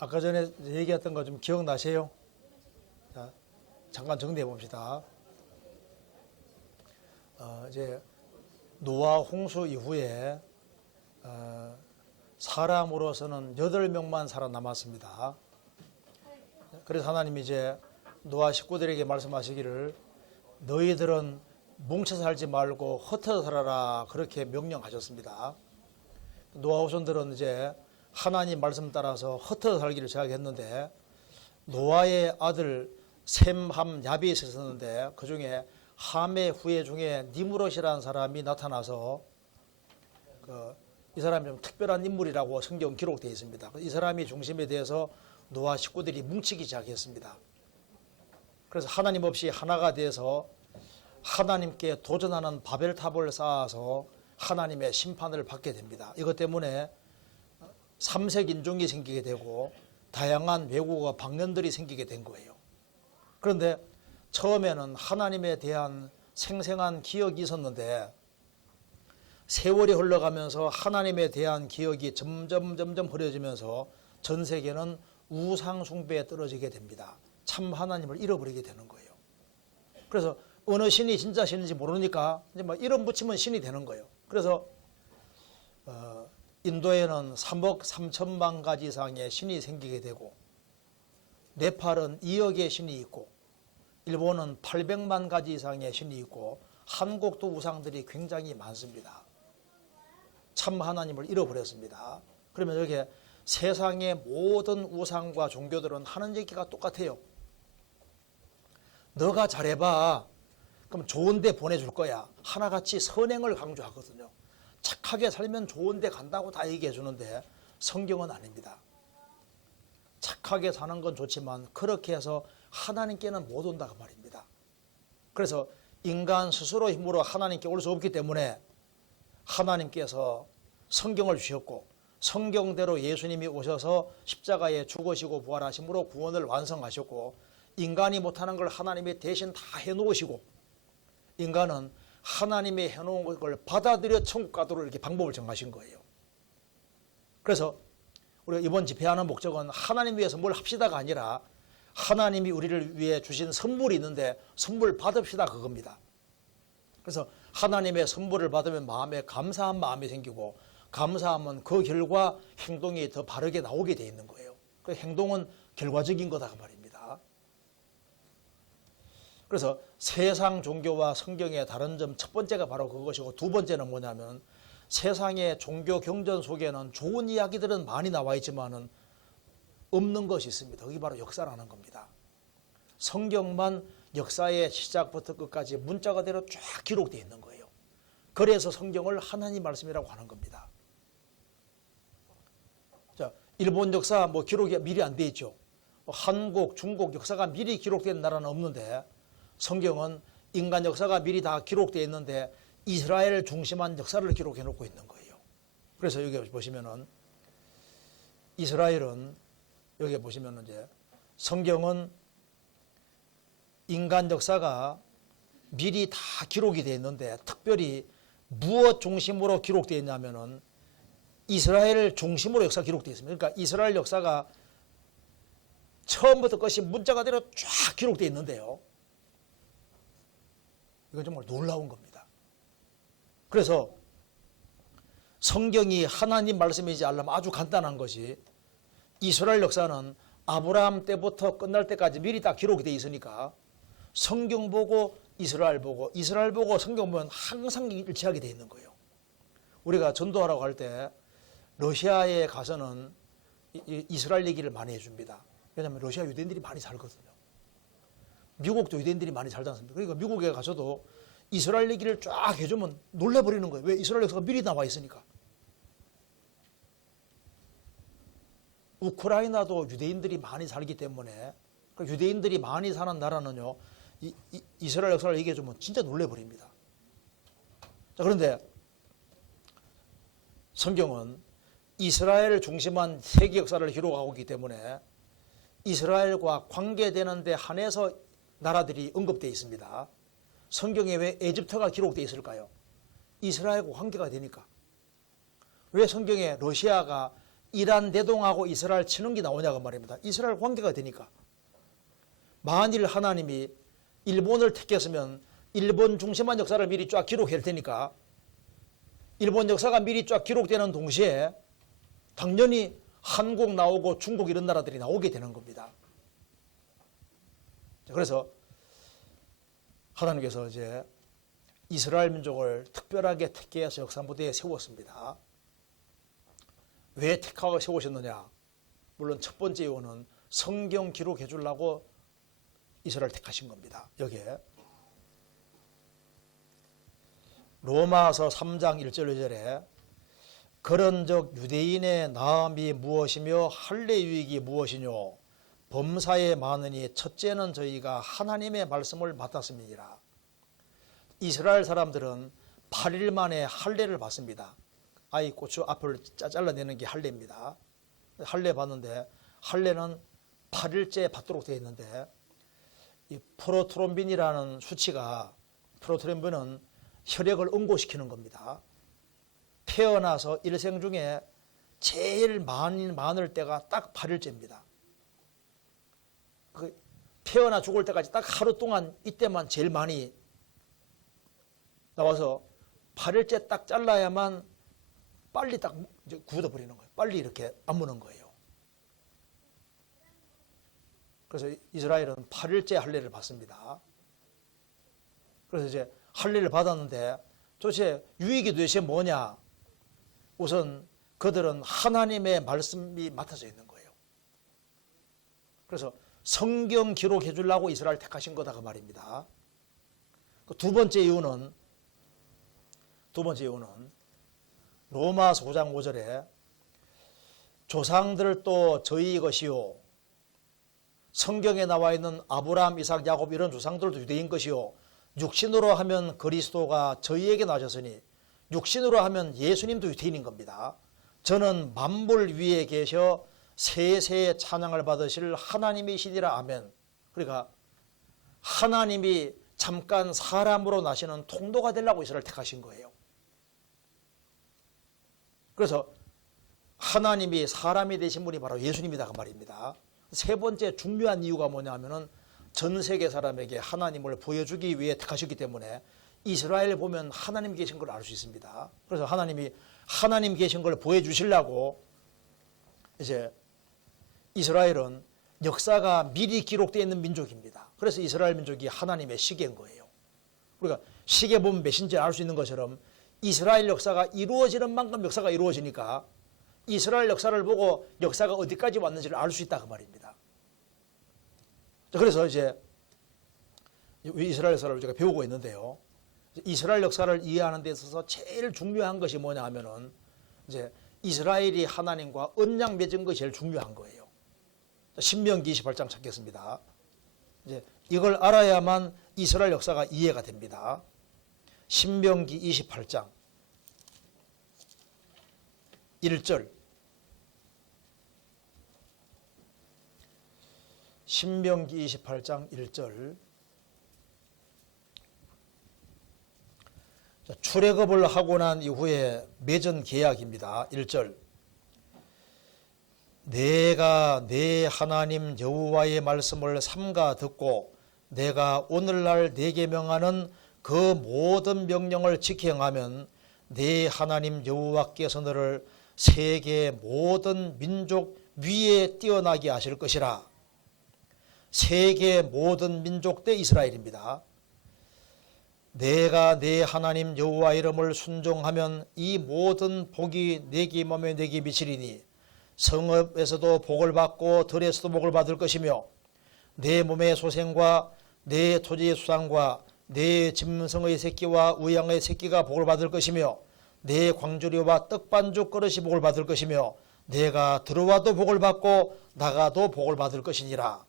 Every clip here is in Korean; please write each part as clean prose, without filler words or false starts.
아까 전에 얘기했던 거 좀 기억나세요? 자, 잠깐 정리해 봅시다. 이제 노아 홍수 이후에 사람으로서는 8명만 살아남았습니다. 그래서 하나님이 이제 노아 식구들에게 말씀하시기를 너희들은 뭉쳐 살지 말고 흩어져 살아라 그렇게 명령하셨습니다. 노아 후손들은 이제 하나님 말씀 따라서 흩어져 살기를 시작했는데 노아의 아들 셈, 함, 야벳이 있었는데 그 중에 함의 후예 중에 니므롯이라는 사람이 나타나서 이 사람이 좀 특별한 인물이라고 성경 기록되어 있습니다. 이 사람이 중심에 대해서 노아 식구들이 뭉치기 시작했습니다. 그래서 하나님 없이 하나가 돼서 하나님께 도전하는 바벨탑을 쌓아서 하나님의 심판을 받게 됩니다. 이것 때문에 삼색 인종이 생기게 되고 다양한 외국어 방언들이 생기게 된 거예요. 그런데 처음에는 하나님에 대한 생생한 기억이 있었는데 세월이 흘러가면서 하나님에 대한 기억이 점점 흐려지면서 전 세계는 우상 숭배에 떨어지게 됩니다. 참 하나님을 잃어버리게 되는 거예요. 그래서 어느 신이 진짜 신인지 모르니까 이제 막 이름 붙이면 신이 되는 거예요. 그래서 인도에는 3억 3천만 가지 이상의 신이 생기게 되고 네팔은 2억의 신이 있고 일본은 800만 가지 이상의 신이 있고 한국도 우상들이 굉장히 많습니다. 참 하나님을 잃어버렸습니다. 그러면 이렇게 세상의 모든 우상과 종교들은 하는 얘기가 똑같아요. 너가 잘해봐. 그럼 좋은 데 보내줄 거야. 하나같이 선행을 강조하거든요. 착하게 살면 좋은 데 간다고 다 얘기해 주는데 성경은 아닙니다. 착하게 사는 건 좋지만 그렇게 해서 하나님께는 못 온다고 말입니다. 그래서 인간 스스로 힘으로 하나님께 올 수 없기 때문에 하나님께서 성경을 주셨고 성경대로 예수님이 오셔서 십자가에 죽으시고 부활하심으로 구원을 완성하셨고 인간이 못하는 걸 하나님이 대신 다 해놓으시고 인간은 하나님이 해놓은 걸 받아들여 천국 가도록 이렇게 방법을 정하신 거예요. 그래서 우리가 이번 집회하는 목적은 하나님 위해서 뭘 합시다가 아니라 하나님이 우리를 위해 주신 선물이 있는데 선물 받읍시다 그겁니다. 그래서 하나님의 선물을 받으면 마음에 감사한 마음이 생기고 감사하면 그 결과 행동이 더 바르게 나오게 돼 있는 거예요. 그 행동은 결과적인 거다 그 말입니다. 그래서 세상 종교와 성경의 다른 점 첫 번째가 바로 그것이고 두 번째는 뭐냐면 세상의 종교 경전 속에는 좋은 이야기들은 많이 나와 있지만은 없는 것이 있습니다. 그게 바로 역사라는 겁니다. 성경만 역사의 시작부터 끝까지 문자 그대로 쫙 기록되어 있는 거예요. 그래서 성경을 하나님 말씀이라고 하는 겁니다. 자, 일본 역사 뭐 기록이 미리 안 돼 있죠. 한국, 중국 역사가 미리 기록된 나라는 없는데 성경은 인간 역사가 미리 다 기록되어 있는데 이스라엘 중심한 역사를 기록해 놓고 있는 거예요. 그래서 여기 보시면은 이스라엘은 여기 보시면은 이제 성경은 인간 역사가 미리 다 기록이 되어 있는데 특별히 무엇 중심으로 기록되어 있냐면은 이스라엘 중심으로 역사가 기록되어 있습니다. 그러니까 이스라엘 역사가 처음부터 끝이 문자 그대로 쫙 기록되어 있는데요. 이건 정말 놀라운 겁니다. 그래서 성경이 하나님 말씀이지 않으면 아주 간단한 것이 이스라엘 역사는 아브라함 때부터 끝날 때까지 미리 다 기록이 되어 있으니까 성경 보고 이스라엘 보고 성경 보면 항상 일치하게 되어 있는 거예요. 우리가 전도하라고 할 때 러시아에 가서는 이스라엘 얘기를 많이 해줍니다. 왜냐하면 러시아 유대인들이 많이 살거든요. 미국도 유대인들이 많이 살지 않습니까? 그러니까 미국에 가서도 이스라엘 얘기를 쫙 해주면 놀래버리는 거예요. 왜? 이스라엘 역사가 미리 나와 있으니까. 우크라이나도 유대인들이 많이 살기 때문에 유대인들이 많이 사는 나라는요. 이스라엘 역사를 얘기해주면 진짜 놀래버립니다. 자, 그런데 성경은 이스라엘 중심한 세계 역사를 기록하고 있기 때문에 이스라엘과 관계되는 데 한해서 나라들이 언급되어 있습니다. 성경에 왜 에집트가 기록되어 있을까요? 이스라엘과 관계가 되니까. 왜 성경에 러시아가 이란 대동하고 이스라엘 치는 게 나오냐고 말입니다. 이스라엘 관계가 되니까. 만일 하나님이 일본을 택했으면 일본 중심한 역사를 미리 쫙 기록할 테니까 일본 역사가 미리 쫙 기록되는 동시에 당연히 한국 나오고 중국 이런 나라들이 나오게 되는 겁니다. 그래서 하나님께서 이제 이스라엘 민족을 특별하게 택해서 역사 무대에 세웠습니다. 왜 택하고 세우셨느냐? 물론 첫 번째 이유는 성경 기록해 주려고 이스라엘 택하신 겁니다. 여기에 로마서 3장 1절 2절에 그런즉 유대인의 나음이 무엇이며 할례 유익이 무엇이뇨? 범사에 많으니 첫째는 저희가 하나님의 말씀을 맡았음이니라. 이스라엘 사람들은 8일 만에 할례를 받습니다. 아이 고추 앞을 잘라내는 게 할례입니다. 할례 받는데 할례는 8일째 받도록 되어 있는데 이 프로트롬빈이라는 수치가 프로트롬빈은 혈액을 응고시키는 겁니다. 태어나서 일생 중에 제일 많을 때가 딱 8일째입니다. 태어나 죽을 때까지 딱 하루 동안 이때만 제일 많이 나와서 8일째 딱 잘라야만 빨리 딱 굳어버리는 거예요. 빨리 이렇게 안 무는 거예요. 그래서 이스라엘은 8일째 할례를 받습니다. 그래서 이제 할례를 받았는데 도대체 유익이 도대체 뭐냐? 우선 그들은 하나님의 말씀이 맡아져 있는 거예요. 그래서 성경 기록해 주려고 이스라엘 택하신 거다 그 말입니다. 두 번째 이유는 로마서 5장 5절에 조상들도 저희 것이요 성경에 나와 있는 아브라함, 이삭, 야곱 이런 조상들도 유대인 것이요 육신으로 하면 그리스도가 저희에게 나셨으니 육신으로 하면 예수님도 유대인인 겁니다. 저는 만물 위에 계셔 세세의 찬양을 받으실 하나님이시니라. 아멘. 그러니까 하나님이 잠깐 사람으로 나시는 통도가 되려고 이스라엘 택하신 거예요. 그래서 하나님이 사람이 되신 분이 바로 예수님이다 그 말입니다. 세 번째 중요한 이유가 뭐냐 하면은 전 세계 사람에게 하나님을 보여주기 위해 택하셨기 때문에 이스라엘 보면 하나님 계신 걸 알 수 있습니다. 그래서 하나님이 하나님 계신 걸 보여주시려고 이제 이스라엘은 역사가 미리 기록되어 있는 민족입니다. 그래서 이스라엘 민족이 하나님의 시계인 거예요. 우리가 시계 보면 몇인지 알 수 있는 것처럼 이스라엘 역사가 이루어지는 만큼 역사가 이루어지니까 이스라엘 역사를 보고 역사가 어디까지 왔는지를 알 수 있다 그 말입니다. 그래서 이제 이스라엘 역사를 우리가 배우고 있는데요. 이스라엘 역사를 이해하는 데 있어서 제일 중요한 것이 뭐냐 하면은 이제 이스라엘이 하나님과 언약 맺은 것이 제일 중요한 거예요. 신명기 28장 찾겠습니다. 이제 이걸 알아야만 이스라엘 역사가 이해가 됩니다. 신명기 28장 1절 신명기 28장 1절 출애굽을 하고 난 이후에 맺은 계약입니다. 1절 내가 내 하나님 여호와의 말씀을 삼가 듣고 내가 오늘날 네게 명하는 그 모든 명령을 지켜 행하면 내 하나님 여호와께서 너를 세계 모든 민족 위에 뛰어나게 하실 것이라. 세계 모든 민족 대 이스라엘입니다. 내가 내 하나님 여호와 이름을 순종하면 이 모든 복이 내게 몸에 내게 미치리니 성읍에서도 복을 받고 들에서도 복을 받을 것이며 내 몸의 소생과 내 토지의 수산과 내 짐승의 새끼와 우양의 새끼가 복을 받을 것이며 내 광주리와 떡반죽 그릇이 복을 받을 것이며 내가 들어와도 복을 받고 나가도 복을 받을 것이니라.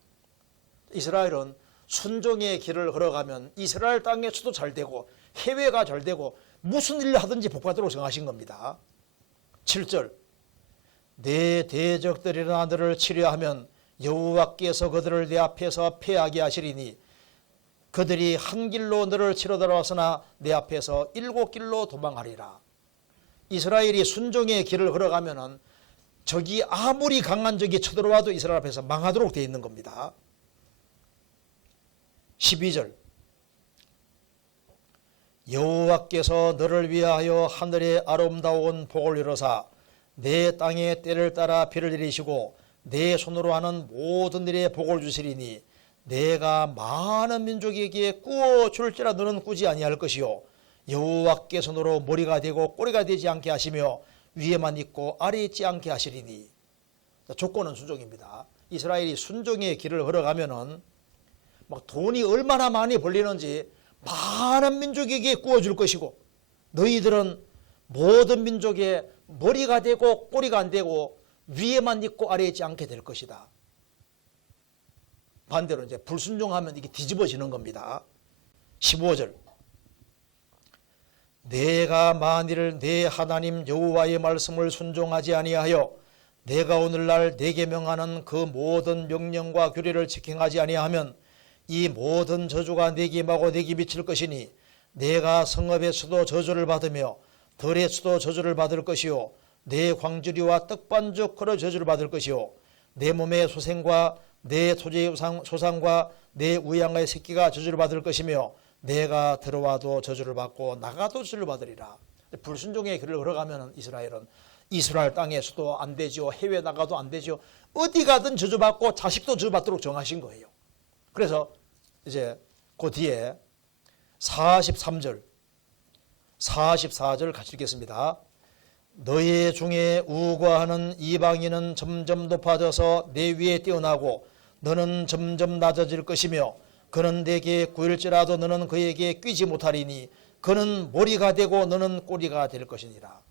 이스라엘은 순종의 길을 걸어가면 이스라엘 땅에서도 잘 되고 해외가 잘 되고 무슨 일을 하든지 복받도록 정하신 겁니다. 7절 내 대적들이나 너를 치려하면 여호와께서 그들을 내 앞에서 패하게 하시리니 그들이 한 길로 너를 치러 들어왔으나 내 앞에서 7길로 도망하리라. 이스라엘이 순종의 길을 걸어가면은 적이 아무리 강한 적이 쳐들어와도 이스라엘 앞에서 망하도록 되어 있는 겁니다. 12절 여호와께서 너를 위하여 하늘의 아름다운 복을 이루사 내 땅에 때를 따라 비를 내리시고 내 손으로 하는 모든 일에 복을 주시리니 내가 많은 민족에게 꾸어 줄지라 너는 꾸지 아니할 것이요 여호와께서 너로 머리가 되고 꼬리가 되지 않게 하시며 위에만 있고 아래에 있지 않게 하시리니. 조건은 순종입니다. 이스라엘이 순종의 길을 걸어가면은 막 돈이 얼마나 많이 벌리는지 많은 민족에게 꾸어줄 것이고 너희들은 모든 민족의 머리가 되고 꼬리가 안 되고 위에만 있고 아래에 있지 않게 될 것이다. 반대로 이제 불순종하면 이게 뒤집어지는 겁니다. 15절 내가 만일 내 하나님 여호와의 말씀을 순종하지 아니하여 내가 오늘날 내게 명하는 그 모든 명령과 규례를 지행하지 아니하면 이 모든 저주가 내게 임하고 내게 미칠 것이니 내가 성읍에서도 저주를 받으며 들에서도 저주를 받을 것이요 내 광주리와 떡반죽 걸어 저주를 받을 것이요 내 몸의 소생과 내 토지의 소상과 내 우양의 새끼가 저주를 받을 것이며 내가 들어와도 저주를 받고 나가도 저주를 받으리라. 불순종의 길을 걸어가면 이스라엘은 이스라엘 땅에서도 안 되죠. 해외 나가도 안 되죠. 어디 가든 저주받고 자식도 저주받도록 정하신 거예요. 그래서 이제 그 뒤에 43절 44절 같이 읽겠습니다. 너희 중에 우과하는 이방인은 점점 높아져서 내 위에 뛰어나고 너는 점점 낮아질 것이며 그는 내게 구일지라도 너는 그에게 끼지 못하리니 그는 머리가 되고 너는 꼬리가 될 것이니라.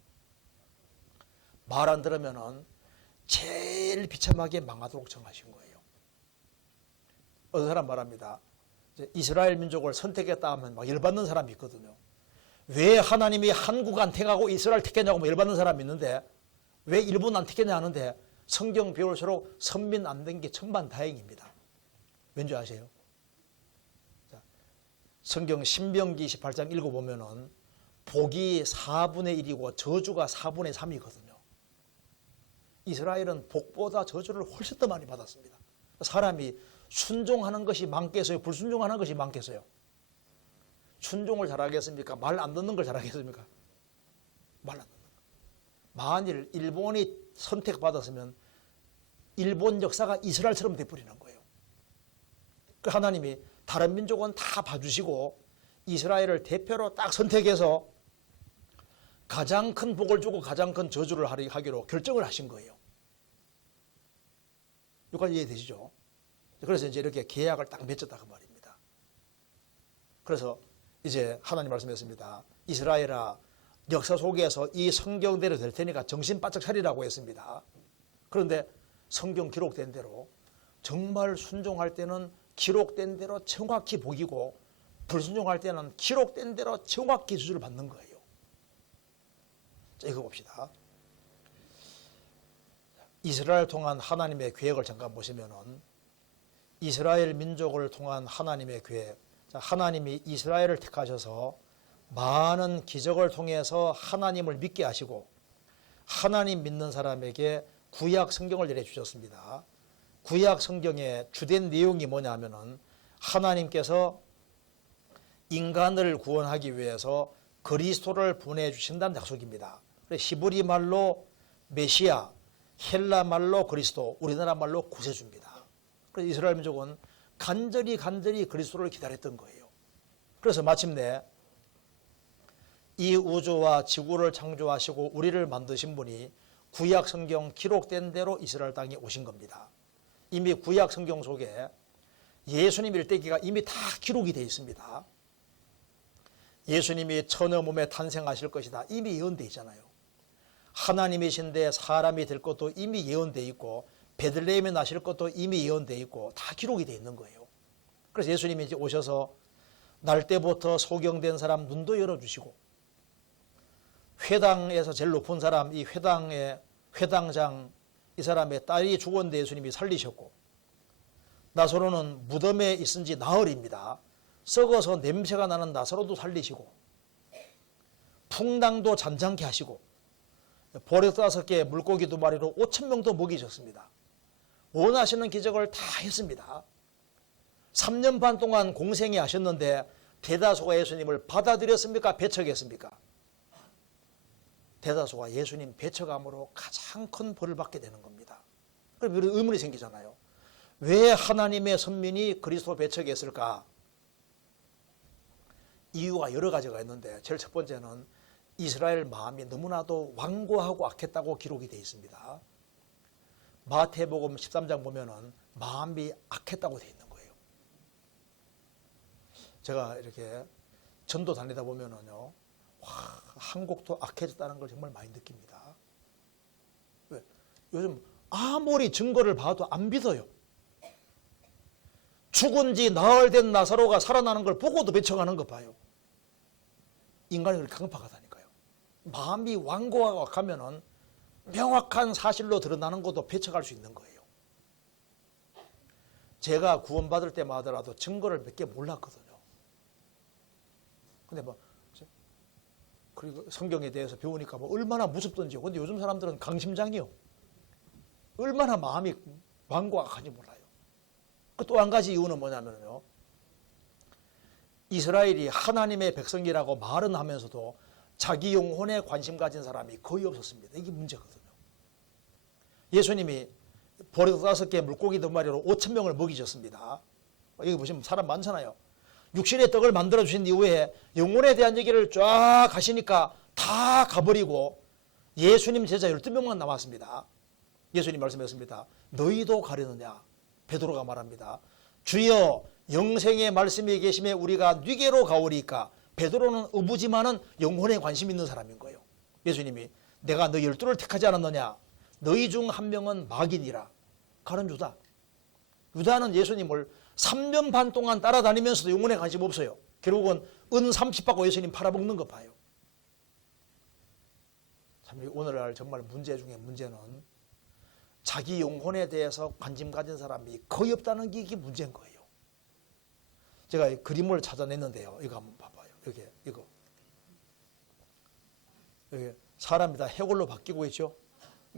말 안 들으면은 제일 비참하게 망하도록 정하신 거예요. 어떤 사람 말합니다. 이스라엘 민족을 선택했다 하면 막 열받는 사람이 있거든요. 왜 하나님이 한국 안 택하고 이스라엘 택했냐고 열받는 사람이 있는데 왜 일본 안 택했냐 하는데 성경 배울수록 선민 안 된 게 천만다행입니다. 왠지 아세요? 성경 신명기 28장 읽어보면은 복이 4분의 1이고 저주가 4분의 3이거든요. 이스라엘은 복보다 저주를 훨씬 더 많이 받았습니다. 사람이 순종하는 것이 많겠어요? 불순종하는 것이 많겠어요? 순종을 잘하겠습니까? 말 안 듣는 걸 잘하겠습니까? 말 안 듣는 거. 만일 일본이 선택받았으면 일본 역사가 이스라엘처럼 돼버리는 거예요. 그 하나님이 다른 민족은 다 봐주시고 이스라엘을 대표로 딱 선택해서 가장 큰 복을 주고 가장 큰 저주를 하기로 결정을 하신 거예요. 여기까지 이해되시죠? 그래서 이제 이렇게 계약을 딱 맺었다 그 말입니다. 그래서 이제 하나님 말씀했습니다. 이스라엘아 역사 속에서 이 성경대로 될 테니까 정신 바짝 차리라고 했습니다. 그런데 성경 기록된 대로 정말 순종할 때는 기록된 대로 정확히 복이고 불순종할 때는 기록된 대로 정확히 저주를 받는 거예요. 자, 이거 봅시다. 이스라엘 통한 하나님의 계획을 잠깐 보시면은 이스라엘 민족을 통한 하나님의 계획. 자, 하나님이 이스라엘을 택하셔서 많은 기적을 통해서 하나님을 믿게 하시고 하나님 믿는 사람에게 구약 성경을 내려주셨습니다. 구약 성경의 주된 내용이 뭐냐 하면은 하나님께서 인간을 구원하기 위해서 그리스도를 보내주신다는 약속입니다. 히브리 말로 메시아, 헬라 말로 그리스도, 우리나라 말로 구세주입니다. 그래서 이스라엘 민족은 간절히 그리스도를 기다렸던 거예요. 그래서 마침내 이 우주와 지구를 창조하시고 우리를 만드신 분이 구약 성경 기록된 대로 이스라엘 땅에 오신 겁니다. 이미 구약 성경 속에 예수님 일대기가 이미 다 기록이 되어 있습니다. 예수님이 처녀 몸에 탄생하실 것이다. 이미 예언되어 있잖아요. 하나님이신데 사람이 될 것도 이미 예언되어 있고 베들레헴에 나실 것도 이미 예언되어 있고 다 기록이 되어 있는 거예요. 그래서 예수님이 이제 오셔서 날 때부터 소경된 사람 눈도 열어주시고 회당에서 제일 높은 사람 이 회당의 회당장 이 사람의 딸이 죽었는데 예수님이 살리셨고 나사로는 무덤에 있은 지 나흘입니다. 썩어서 냄새가 나는 나사로도 살리시고 풍랑도 잠잠케 하시고 보리 5개의 물고기 2마리로 5,000명도 먹이셨습니다. 원하시는 기적을 다 했습니다. 3년 반 동안 공생이 하셨는데 대다수가 예수님을 받아들였습니까? 배척했습니까? 대다수가 예수님 배척함으로 가장 큰 벌을 받게 되는 겁니다. 그럼 이런 의문이 생기잖아요. 왜 하나님의 선민이 그리스도 배척했을까? 이유가 여러 가지가 있는데 제일 첫 번째는 이스라엘 마음이 너무나도 완고하고 악했다고 기록이 되어 있습니다. 마태복음 13장 보면은 마음이 악했다고 되어 있는 거예요. 제가 이렇게 전도 다니다 보면은요, 와, 한국도 악해졌다는 걸 정말 많이 느낍니다. 왜? 요즘 아무리 증거를 봐도 안 믿어요. 죽은 지 나흘 된 나사로가 살아나는 걸 보고도 배척하는 거 봐요. 인간이 그렇게 강팍하다니까요. 마음이 완고하고 악하면은 명확한 사실로 드러나는 것도 배척할 수 있는 거예요. 제가 구원받을 때마다라도 증거를 몇 개 몰랐거든요. 근데 뭐 그리고 성경에 대해서 배우니까 뭐 얼마나 무섭던지요. 근데 요즘 사람들은 강심장이요. 얼마나 마음이 완고하게 몰라요. 또 한 가지 이유는 뭐냐면요, 이스라엘이 하나님의 백성이라고 말은 하면서도 자기 영혼에 관심 가진 사람이 거의 없었습니다. 이게 문제거든요. 예수님이 보리 5개 물고기 2마리로 5,000명을 먹이셨습니다. 여기 보시면 사람 많잖아요. 육신의 떡을 만들어 주신 이후에 영혼에 대한 얘기를 쫙 하시니까 다 가버리고 예수님 제자 12명만 남았습니다. 예수님 말씀하셨습니다. 너희도 가려느냐? 베드로가 말합니다. 주여, 영생의 말씀이 계심에 우리가 뉘게로 가오리까. 베드로는 어부지만은 영혼에 관심 있는 사람인 거예요. 예수님이 내가 너 12를 택하지 않았느냐? 너희 중 한 명은 마귀니라. 가는 유다. 유다는 예수님을 3년 반 동안 따라다니면서도 영혼에 관심 없어요. 결국은 은 30 받고 예수님 팔아먹는 거 봐요. 참 오늘날 정말 문제 중에 문제는 자기 영혼에 대해서 관심 가진 사람이 거의 없다는 게 이게 문제인 거예요. 제가 그림을 찾아냈는데요. 이거 한번 봐봐요. 이거. 여기 사람이 다 해골로 바뀌고 있죠.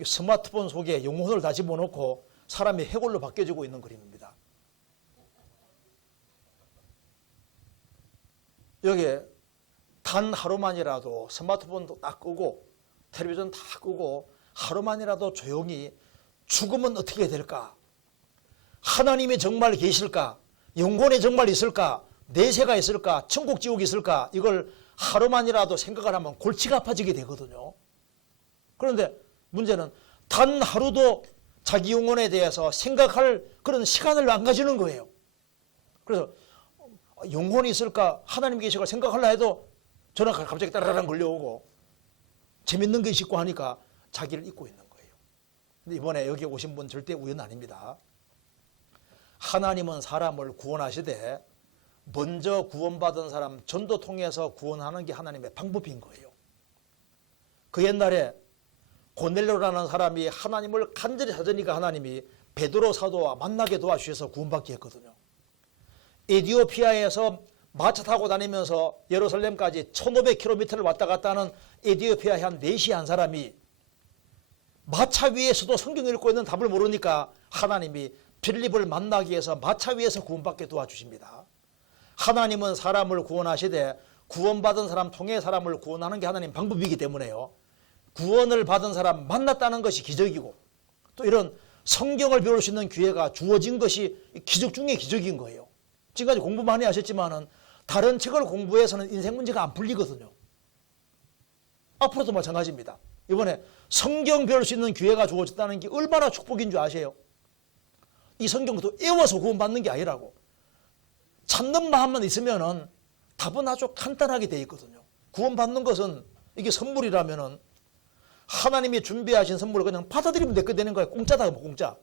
스마트폰 속에 영혼을 다 집어넣고 사람이 해골로 바뀌어지고 있는 그림입니다. 여기에 단 하루만이라도 스마트폰도 딱 끄고 텔레비전 다 끄고 하루만이라도 조용히 죽으면 어떻게 될까? 하나님이 정말 계실까? 영혼이 정말 있을까? 내세가 있을까? 천국 지옥이 있을까? 이걸 하루만이라도 생각을 하면 골치가 아파지게 되거든요. 그런데 문제는 단 하루도 자기 영혼에 대해서 생각할 그런 시간을 안 가지는 거예요. 그래서 영혼이 있을까? 하나님 계실까? 생각하려 해도 전화가 갑자기 따라랑 걸려오고 재밌는 게 있고 하니까 자기를 잊고 있는 거예요. 근데 이번에 여기 오신 분 절대 우연 아닙니다. 하나님은 사람을 구원하시되 먼저 구원받은 사람 전도 통해서 구원하는 게 하나님의 방법인 거예요. 그 옛날에 고넬료라는 사람이 하나님을 간절히 찾으니까 하나님이 베드로 사도와 만나게 도와주셔서 구원받게 했거든요. 에티오피아에서 마차 타고 다니면서 예루살렘까지 1500km를 왔다 갔다 하는 에티오피아에 한 4시에 한 사람이 마차 위에서도 성경 읽고 있는 답을 모르니까 하나님이 빌립을 만나기 위해서 마차 위에서 구원받게 도와주십니다. 하나님은 사람을 구원하시되 구원받은 사람 통해 사람을 구원하는 게 하나님 방법이기 때문에요. 구원을 받은 사람 만났다는 것이 기적이고 또 이런 성경을 배울 수 있는 기회가 주어진 것이 기적 중에 기적인 거예요. 지금까지 공부 많이 하셨지만은 다른 책을 공부해서는 인생 문제가 안 풀리거든요. 앞으로도 마찬가지입니다. 이번에 성경 배울 수 있는 기회가 주어졌다는 게 얼마나 축복인 줄 아세요? 이 성경도 외워서 구원받는 게 아니라고. 찾는 마음만 있으면은 답은 아주 간단하게 되어 있거든요. 구원받는 것은 이게 선물이라면은 하나님이 준비하신 선물을 그냥 받아들이면 되는 거예요. 공짜다, 공짜.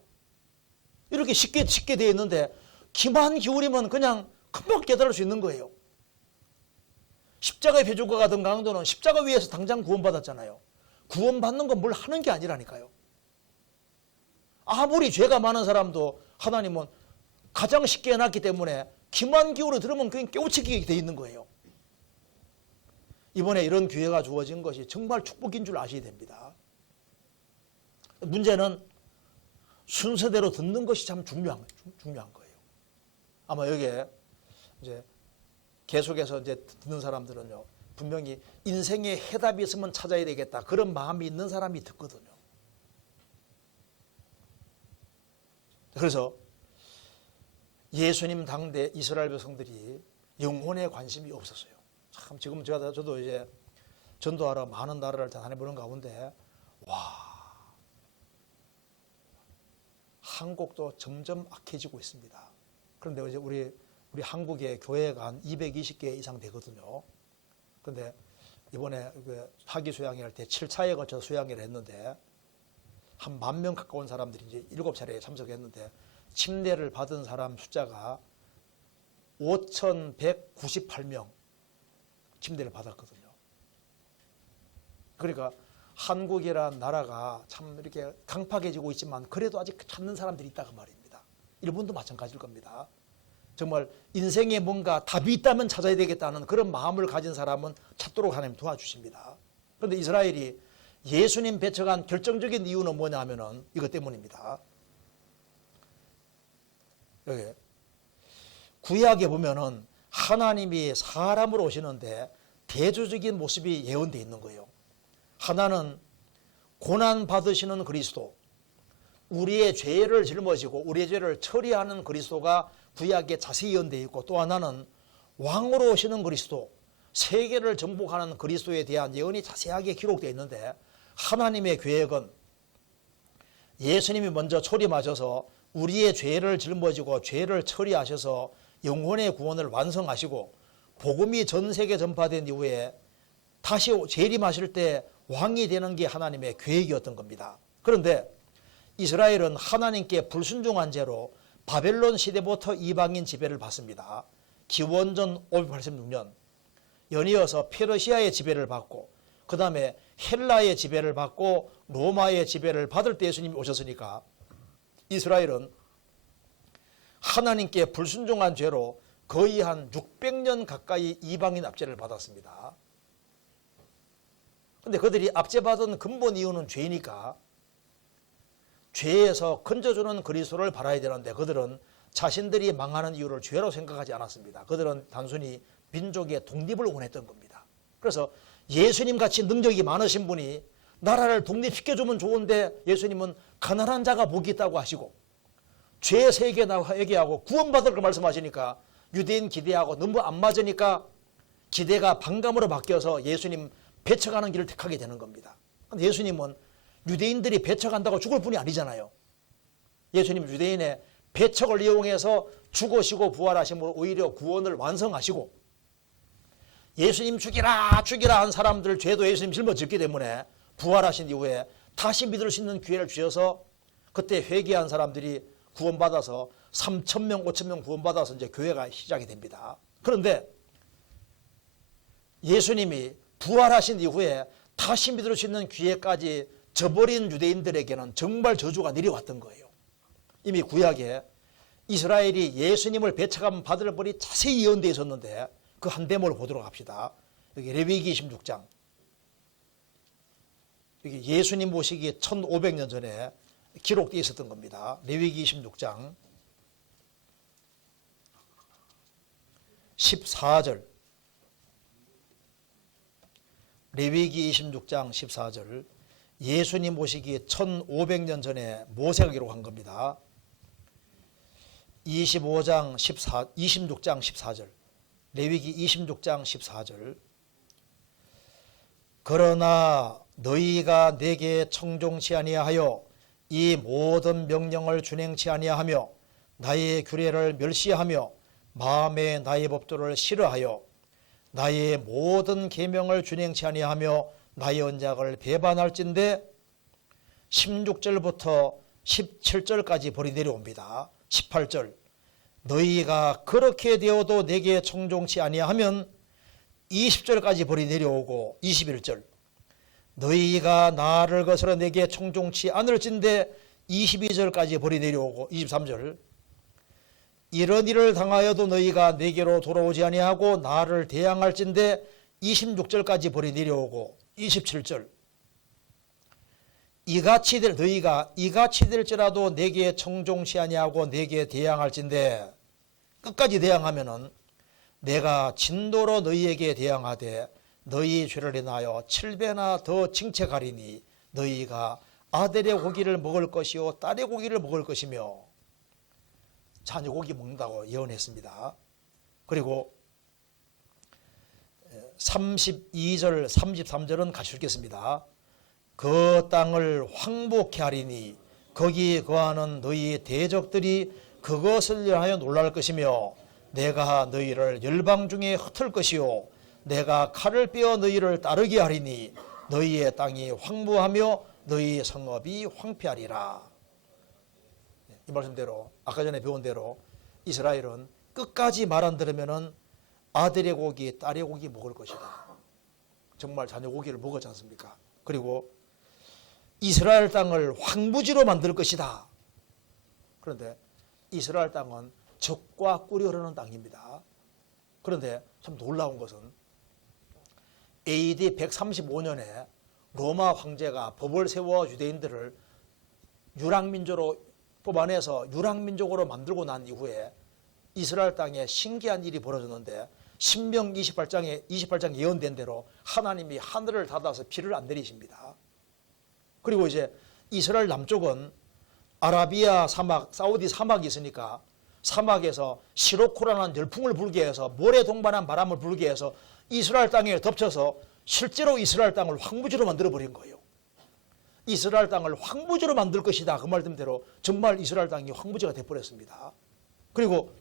이렇게 쉽게 되어 있는데 기만 기울이면 그냥 금방 깨달을 수 있는 거예요. 십자가의 표적과 같은 강도는 십자가 위에서 당장 구원받았잖아요. 구원받는 건 뭘 하는 게 아니라니까요. 아무리 죄가 많은 사람도 하나님은 가장 쉽게 해놨기 때문에 기만 기울여 들으면 그냥 깨우치게 되어 있는 거예요. 이번에 이런 기회가 주어진 것이 정말 축복인 줄 아셔야 됩니다. 문제는 순서대로 듣는 것이 참 중요한 거예요. 아마 여기에 이제 계속해서 이제 듣는 사람들은요, 분명히 인생에 해답이 있으면 찾아야 되겠다, 그런 마음이 있는 사람이 듣거든요. 그래서 예수님 당대 이스라엘 백성들이 영혼에 관심이 없었어요. 참 지금 저도 이제 전도하러 많은 나라를 다녀보는 가운데, 와, 한국도 점점 악해지고 있습니다. 그런데 이제 우리 한국의 교회가 한 220개 이상 되거든요. 그런데 이번에 학위 수양회할 때 7차에 걸쳐 수양회를 했는데, 한 10,000명 가까운 사람들이 이제 7차례에 참석했는데, 침례를 받은 사람 숫자가 5,198명 침례를 받았거든요. 그러니까 한국이란 나라가 참 이렇게 강팍해지고 있지만 그래도 아직 찾는 사람들이 있다고 말입니다. 일본도 마찬가지일 겁니다. 정말 인생에 뭔가 답이 있다면 찾아야 되겠다는 그런 마음을 가진 사람은 찾도록 하나님 도와주십니다. 그런데 이스라엘이 예수님 배척한 결정적인 이유는 뭐냐 하면은 이것 때문입니다. 여기 구약에 보면은 하나님이 사람으로 오시는데 대조적인 모습이 예언되어 있는 거예요. 하나는 고난 받으시는 그리스도, 우리의 죄를 짊어지고 우리의 죄를 처리하는 그리스도가 구약에 자세히 예언되어 있고, 또 하나는 왕으로 오시는 그리스도, 세계를 정복하는 그리스도에 대한 예언이 자세하게 기록되어 있는데, 하나님의 계획은 예수님이 먼저 초림하셔서 우리의 죄를 짊어지고 죄를 처리하셔서 영혼의 구원을 완성하시고 복음이 전 세계 전파된 이후에 다시 재림하실 때 왕이 되는 게 하나님의 계획이었던 겁니다. 그런데 이스라엘은 하나님께 불순종한 죄로 바벨론 시대부터 이방인 지배를 받습니다. 기원전 586년 연이어서 페르시아의 지배를 받고, 그 다음에 헬라의 지배를 받고 로마의 지배를 받을 때 예수님이 오셨으니까 이스라엘은 하나님께 불순종한 죄로 거의 한 600년 가까이 이방인 압제를 받았습니다. 그런데 그들이 압제받은 근본 이유는 죄니까 죄에서 건져주는 그리스도를 바라야 되는데, 그들은 자신들이 망하는 이유를 죄로 생각하지 않았습니다. 그들은 단순히 민족의 독립을 원했던 겁니다. 그래서 예수님 같이 능력이 많으신 분이 나라를 독립시켜주면 좋은데, 예수님은 가난한 자가 복이 있다고 하시고 죄 세계 얘기하고 구원받을 걸 말씀하시니까 유대인 기대하고 너무 안 맞으니까 기대가 반감으로 바뀌어서 예수님 배척하는 길을 택하게 되는 겁니다. 근데 예수님은 유대인들이 배척한다고 죽을 분이 아니잖아요. 예수님은 유대인의 배척을 이용해서 죽으시고 부활하심으로 오히려 구원을 완성하시고, 예수님 죽이라 죽이라 한 사람들 죄도 예수님 짊어졌기 때문에 부활하신 이후에 다시 믿을 수 있는 기회를 주셔서 그때 회개한 사람들이 구원받아서 3,000명 5,000명 구원받아서 이제 교회가 시작이 됩니다. 그런데 예수님이 부활하신 이후에 다시 믿을 수 있는 기회까지 저버린 유대인들에게는 정말 저주가 내려왔던 거예요. 이미 구약에 이스라엘이 예수님을 배척하면 받을 벌이 자세히 예언되어 있었는데, 그 한 대목을 보도록 합시다. 여기 레위기 26장. 여기 예수님 모시기 1500년 전에 기록되어 있었던 겁니다. 레위기 26장 14절. 레위기 26장 14절. 예수님 모시기 1500년 전에 모세가 기록한 겁니다. 26장 14절. 레위기 26장 14절. 그러나 너희가 내게 청종치 아니하여 이 모든 명령을 준행치 아니하며 나의 규례를 멸시하며 마음에 나의 법도를 싫어하여 나의 모든 계명을 준행치 아니하며 나의 언약을 배반할진대 16절부터 17절까지 벌이 내려옵니다. 18절. 너희가 그렇게 되어도 내게 청종치 아니하면 20절까지 벌이 내려오고, 21절. 너희가 나를 거스러 내게 청종치 않을진대 22절까지 벌이 내려오고, 23절. 이런 일을 당하여도 너희가 내게로 돌아오지 아니하고 나를 대항할진대 26절까지 벌이 내려오고, 27절. 너희가 이같이 될지라도 내게 청종치 아니하고 내게 대항할진대 끝까지 대항하면은 내가 진도로 너희에게 대항하되 너희 죄를 인하여 7배나 더 징책하리니 너희가 아들의 고기를 먹을 것이요 딸의 고기를 먹을 것이며 자녀 고기 먹는다고 예언했습니다. 그리고 32절 33절은 같이 읽겠습니다. 그 땅을 황복케 하리니 거기 거하는 너희 대적들이 그것을 위하여 놀랄 것이며 내가 너희를 열방 중에 흩을 것이요 내가 칼을 빼어 너희를 따르게 하리니 너희의 땅이 황무하며 너희 성읍이 황폐하리라. 이 말씀대로 아까 전에 배운 대로 이스라엘은 끝까지 말 안 들으면은 아들의 고기, 딸의 고기 먹을 것이다. 정말 자녀 고기를 먹었지 않습니까? 그리고 이스라엘 땅을 황무지로 만들 것이다. 그런데 이스라엘 땅은 젖과 꿀이 흐르는 땅입니다. 그런데 참 놀라운 것은 AD 135년에 로마 황제가 법을 세워 유대인들을 유랑민족으로 뽑아내서 유랑민족으로 만들고 난 이후에 이스라엘 땅에 신기한 일이 벌어졌는데 신명 28장에 예언된 대로 하나님이 하늘을 닫아서 비를 안 내리십니다. 그리고 이제 이스라엘 남쪽은 아라비아 사막, 사우디 사막이 있으니까 사막에서 시로코라는 열풍을 불게 해서 모래 동반한 바람을 불게 해서 이스라엘 땅에 덮쳐서 실제로 이스라엘 땅을 황무지로 만들어버린 거예요. 이스라엘 땅을 황무지로 만들 것이다. 그 말씀대로 정말 이스라엘 땅이 황무지가 되어버렸습니다. 그리고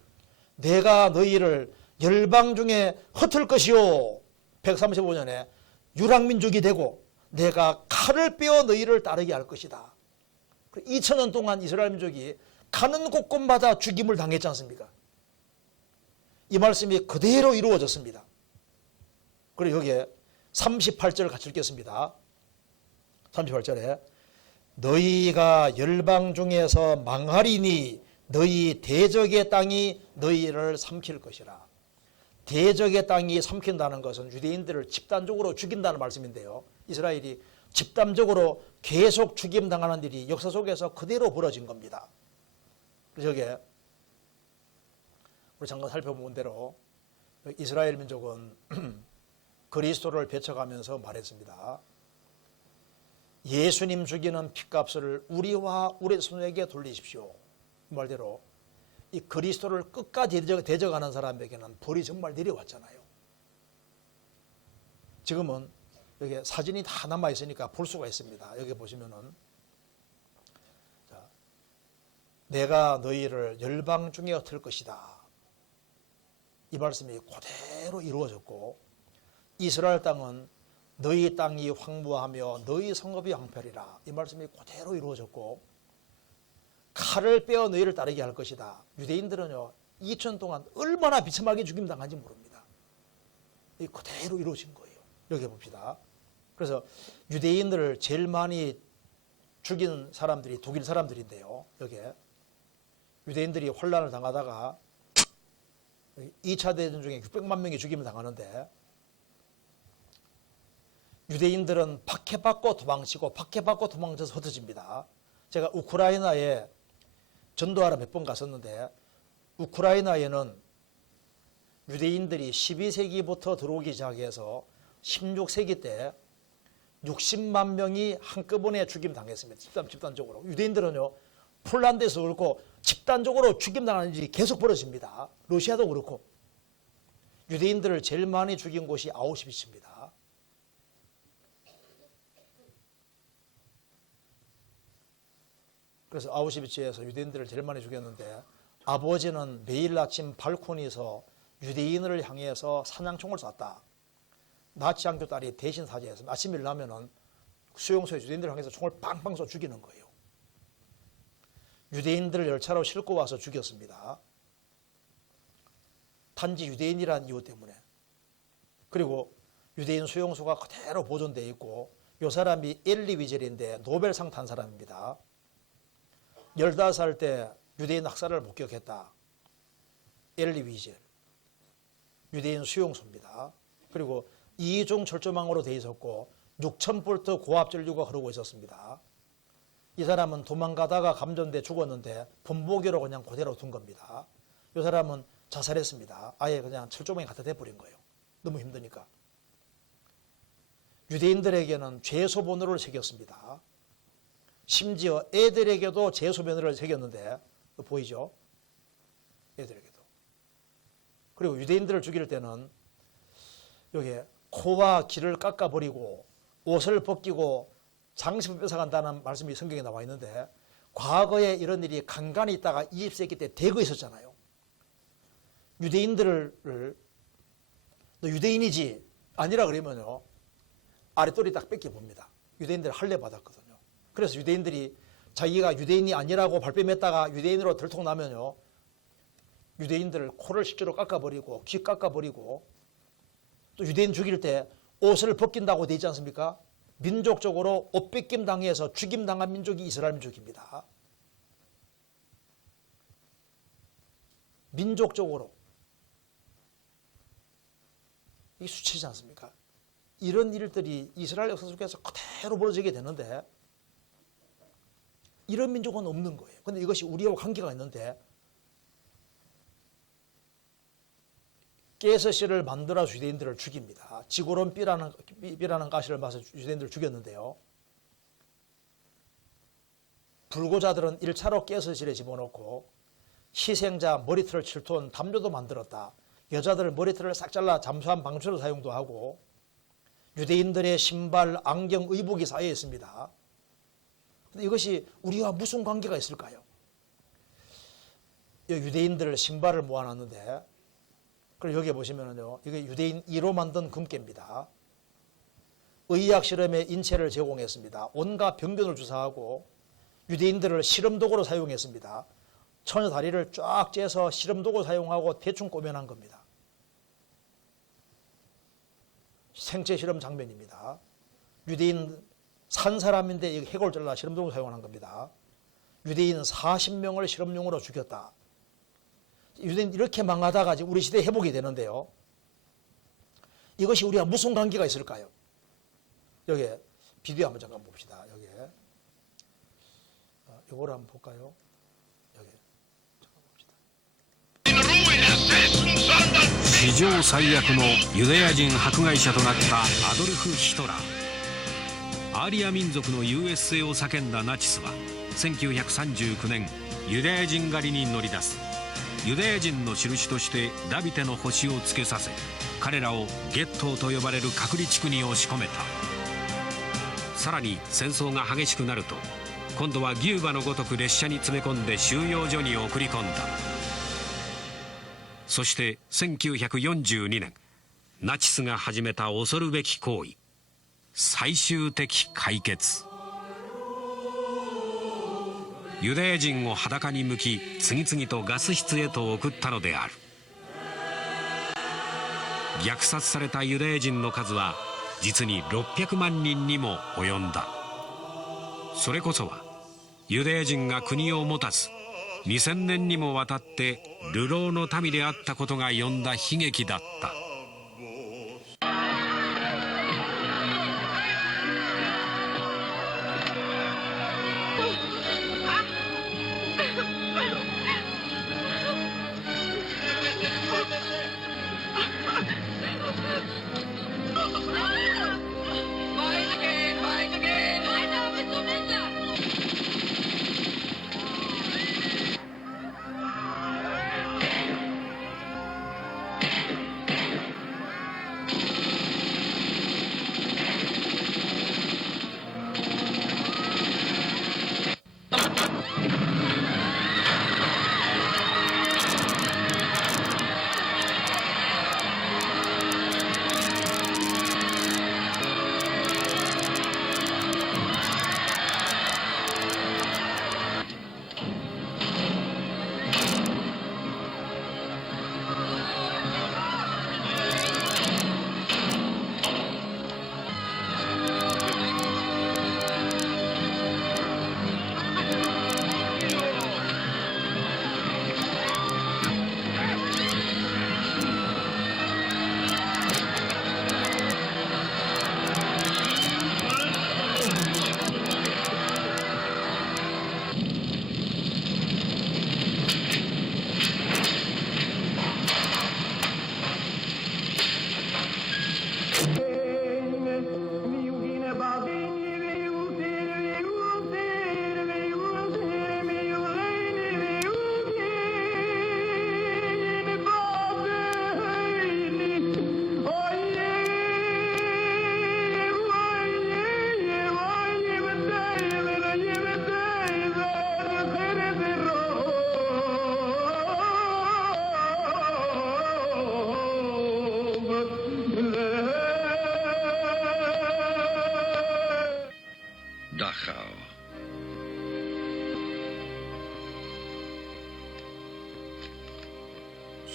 내가 너희를 열방 중에 흩을 것이요 135년에 유랑민족이 되고 내가 칼을 빼어 너희를 따르게 할 것이다. 2000년 동안 이스라엘 민족이 가는 곳곳마다 죽임을 당했지 않습니까? 이 말씀이 그대로 이루어졌습니다. 그리고 여기에 38절 같이 읽겠습니다. 38절에 너희가 열방 중에서 망하리니 너희 대적의 땅이 너희를 삼킬 것이라. 대적의 땅이 삼킨다는 것은 유대인들을 집단적으로 죽인다는 말씀인데요. 이스라엘이 집단적으로 계속 죽임당하는 일이 역사 속에서 그대로 벌어진 겁니다. 그래서 여기에 우리 잠깐 살펴본 대로 이스라엘 민족은 그리스도를 배척하면서 말했습니다. 예수님 죽이는 핏값을 우리와 우리 손에게 돌리십시오. 이 말대로 이 그리스도를 끝까지 대적하는 사람에게는 벌이 정말 내려왔잖아요. 지금은 여기 사진이 다 남아 있으니까 볼 수가 있습니다. 여기 보시면은 자, 내가 너희를 열방 중에 흩을 것이다. 이 말씀이 그대로 이루어졌고 이스라엘 땅은 너희 땅이 황무하며 너희 성읍이 황폐리라. 이 말씀이 그대로 이루어졌고 칼을 빼어 너희를 따르게 할 것이다. 유대인들은요 2000년 동안 얼마나 비참하게 죽임당한지 모릅니다. 이 그대로 이루어진 거예요. 여기 봅시다. 그래서 유대인들을 제일 많이 죽인 사람들이 독일 사람들인데요. 여기에 유대인들이 혼란을 당하다가 2차 대전 중에 600만 명이 죽임을 당하는데 유대인들은 박해받고 도망치고 박해받고 도망쳐서 흩어집니다. 제가 우크라이나에 전도하러 몇 번 갔었는데 우크라이나에는 유대인들이 12세기부터 들어오기 시작해서 16세기 때 60만 명이 한꺼번에 죽임당했습니다. 집단적으로. 유대인들은요 폴란드에서 그렇고 집단적으로 죽임당하는 일이 계속 벌어집니다. 러시아도 그렇고. 유대인들을 제일 많이 죽인 곳이 아우슈비츠입니다. 그래서 아우슈비츠에서 유대인들을 제일 많이 죽였는데 아버지는 매일 아침 발코니에서 유대인을 향해서 사냥총을 쐈다. 나치 장교 딸이 대신 사죄해서 아침 일어나면은 수용소에 유대인들을 향해서 총을 빵빵 쏴 죽이는 거예요. 유대인들을 열차로 싣고 와서 죽였습니다. 단지 유대인이라는 이유 때문에. 그리고 유대인 수용소가 그대로 보존되어 있고 이 사람이 엘리 위젤인데 노벨상 탄 사람입니다. 15살 때 유대인 학살을 목격했다. 엘리 위젤. 유대인 수용소입니다. 그리고 이중 철조망으로 되어 있었고 6000볼트 고압 전류가 흐르고 있었습니다. 이 사람은 도망가다가 감전돼 죽었는데 본보기로 그냥 그대로 둔 겁니다. 이 사람은 자살했습니다. 아예 그냥 철조망에 갖다 대버린 거예요. 너무 힘드니까. 유대인들에게는 죄소번호를 새겼습니다. 심지어 애들에게도 죄소번호를 새겼는데 보이죠? 애들에게도. 그리고 유대인들을 죽일 때는 여기 코와 귀를 깎아버리고 옷을 벗기고 장식을 뺏어간다는 말씀이 성경에 나와 있는데 과거에 이런 일이 간간히 있다가 20세기 때 대거 있었잖아요. 유대인들을 너 유대인이지 아니라 그러면요 아랫돌이 딱 뺏겨봅니다. 유대인들 할례 받았거든요. 그래서 유대인들이 자기가 유대인이 아니라고 발뺌했다가 유대인으로 들통나면요 유대인들 코를 실제로 깎아버리고 귀 깎아버리고 또 유대인 죽일 때 옷을 벗긴다고 되어 있지 않습니까? 민족적으로 옷 뺏김 당해서 죽임 당한 민족이 이스라엘 민족입니다. 민족적으로 이게 수치지 않습니까? 이런 일들이 이스라엘 역사 속에서 그대로 벌어지게 되는데 이런 민족은 없는 거예요. 그런데 이것이 우리와 관계가 있는데 깨서씨를 만들어 유대인들을 죽입니다. 지고론 삐라는 가시를 마서 유대인들을 죽였는데요. 불고자들은 1차로 깨서실에 집어넣고 희생자 머리털을 7톤 담요도 만들었다. 여자들 머리털을 싹 잘라 잠수함 방수로 사용도 하고 유대인들의 신발, 안경, 의복이 쌓여 있습니다. 근데 이것이 우리와 무슨 관계가 있을까요? 유대인들 신발을 모아놨는데 그리고 여기 보시면은요, 이게 유대인 2로 만든 금괴입니다. 의학 실험에 인체를 제공했습니다. 온갖 병균을 주사하고 유대인들을 실험도구로 사용했습니다. 처녀 다리를 쫙 째서 실험도구 사용하고 대충 꼬매난 겁니다. 생체 실험 장면입니다. 유대인 산 사람인데 해골 잘라 실험도구 사용한 겁니다. 유대인 40명을 실험용으로 죽였다. 유대인 이렇게 망하다가 우리 시대에 회복이 되는데요. 이것이 우리와 무슨 관계가 있을까요? 여기 비디오 한번 잠깐 봅시다. 여기 이거를 한번 볼까요? 여기 잠깐 봅시다. 史上最悪のユダヤ人迫害者となったアドルフ・ヒトラー。アーリア民族の優越性を叫んだナチスは1939年ユダヤ人狩りに乗り出す。ユダヤ人の印としてダビデの星をつけさせ、彼らをゲットーと呼ばれる隔離地区に押し込めた。さらに戦争が激しくなると今度は牛馬のごとく列車に詰め込んで収容所に送り込んだ。そして1942年ナチスが始めた恐るべき行為、最終的解決。ユダヤ人を裸に向き次々とガス室へと送ったのである。虐殺されたユダヤ人の数は実に600万人にも及んだ。それこそはユダヤ人が国を持たず2000年にもわたって流浪の民であったことが呼んだ悲劇だった。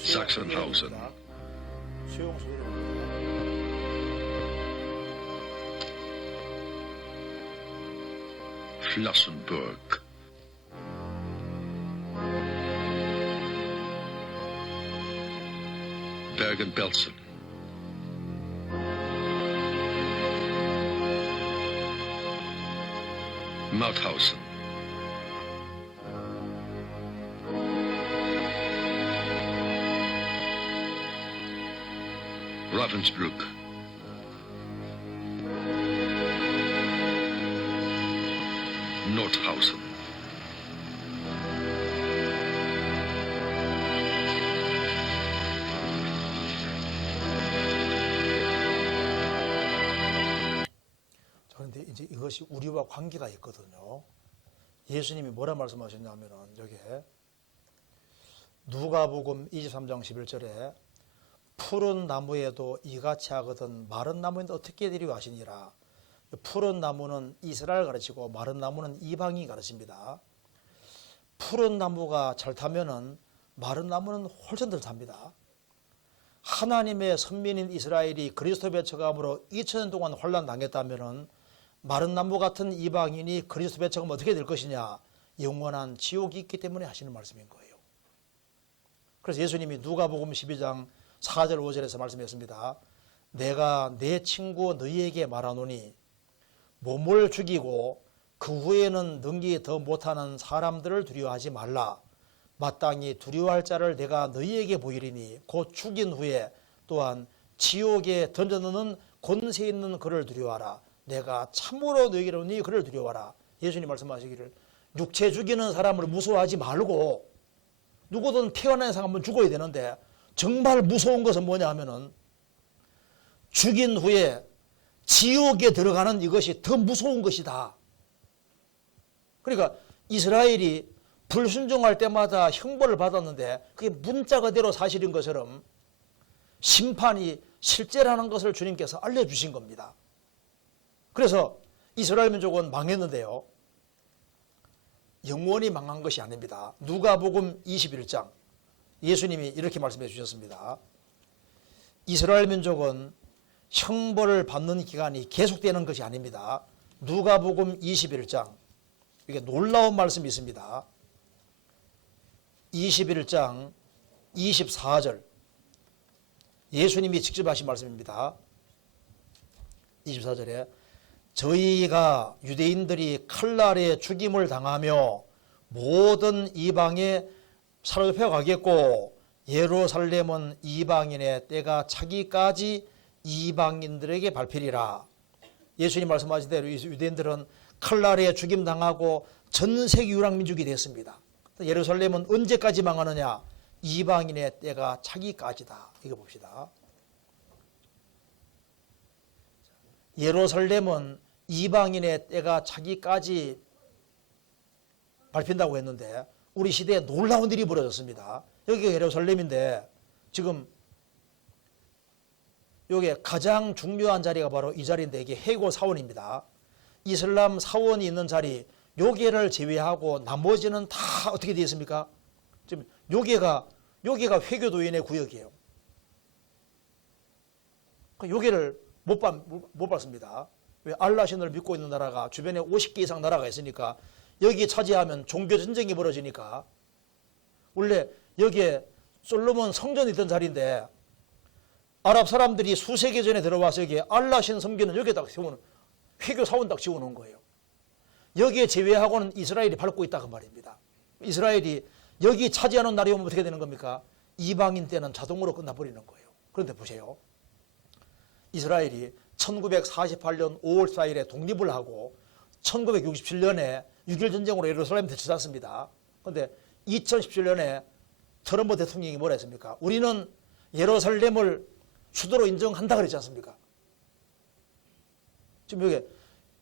Sachsenhausen. 수용 소리를 Flossenburg. Bergen-Belsen. Mauthausen. Ravensbrück. Nordhausen. 그런데 이제 이것이 우리와 관계가 있거든요. 예수님이 뭐라 말씀하셨냐면은 여기에 누가복음 23장 11절에 푸른 나무에도 이같이 하거든 마른 나무에도 어떻게 되리고 하시니라. 푸른 나무는 이스라엘 가르치고 마른 나무는 이방이 가르칩니다. 푸른 나무가 잘 타면은 마른 나무는 훨씬 덜 탑니다. 하나님의 선민인 이스라엘이 그리스도 배척함으로 2000년 동안 환난 당했다면은 마른 나무 같은 이방인이 그리스도 배척하면 어떻게 될 것이냐? 영원한 지옥이 있기 때문에 하시는 말씀인 거예요. 그래서 예수님이 누가복음 12장 4절 5절에서 말씀했습니다. 내가 내 친구 너희에게 말하노니 몸을 죽이고 그 후에는 능히 더 못하는 사람들을 두려워하지 말라. 마땅히 두려워할 자를 내가 너희에게 보이리니 곧 죽인 후에 또한 지옥에 던져넣는 권세 있는 그를 두려워하라. 내가 참으로 너희에게 이르노니 그를 두려워하라. 예수님 말씀하시기를 육체 죽이는 사람을 무서워하지 말고 누구든 태어난 이상 한번 죽어야 되는데 정말 무서운 것은 뭐냐 하면은 죽인 후에 지옥에 들어가는 이것이 더 무서운 것이다. 그러니까 이스라엘이 불순종할 때마다 형벌을 받았는데 그게 문자 그대로 사실인 것처럼 심판이 실제라는 것을 주님께서 알려주신 겁니다. 그래서 이스라엘 민족은 망했는데요. 영원히 망한 것이 아닙니다. 누가복음 21장 예수님이 이렇게 말씀해 주셨습니다. 이스라엘 민족은 형벌을 받는 기간이 계속되는 것이 아닙니다. 누가복음 21장 이게 놀라운 말씀이 있습니다. 21장 24절 예수님이 직접 하신 말씀입니다. 24절에 저희가 유대인들이 칼날에 죽임을 당하며 모든 이방에 사로잡혀 가겠고 예루살렘은 이방인의 때가 차기까지 이방인들에게 밟히리라. 예수님 말씀하신 대로 유대인들은 칼날에 죽임 당하고 전 세계 유랑민족이 됐습니다. 예루살렘은 언제까지 망하느냐? 이방인의 때가 차기까지다. 이거 봅시다. 예루살렘은 이방인의 때가 차기까지 밟힌다고 했는데 우리 시대에 놀라운 일이 벌어졌습니다. 여기가 예루살렘인데 지금 여기에 가장 중요한 자리가 바로 이 자리인데 이게 해고 사원입니다. 이슬람 사원이 있는 자리 여기를 제외하고 나머지는 다 어떻게 되어 있습니까? 지금 여기가 회교도인의 구역이에요. 여기를 못 받습니다. 왜? 알라신을 믿고 있는 나라가 주변에 50개 이상 나라가 있으니까 여기 차지하면 종교 전쟁이 벌어지니까 원래 여기에 솔로몬 성전이 있던 자리인데 아랍 사람들이 수세기 전에 들어와서 여기에 알라신 섬기는 여기에다가 세우는 회교 사원 딱 지어놓은 거예요. 여기에 제외하고는 이스라엘이 밟고 있다 그 말입니다. 이스라엘이 여기 차지하는 날이 오면 어떻게 되는 겁니까? 이방인 때는 자동으로 끝나버리는 거예요. 그런데 보세요. 이스라엘이 1948년 5월 4일에 독립을 하고 1967년에 6.1 전쟁으로 예루살렘 되찾았습니다. 그런데 2017년에 트럼프 대통령이 뭐라 했습니까? 우리는 예루살렘을 수도로 인정한다 그랬지 않습니까? 지금 여기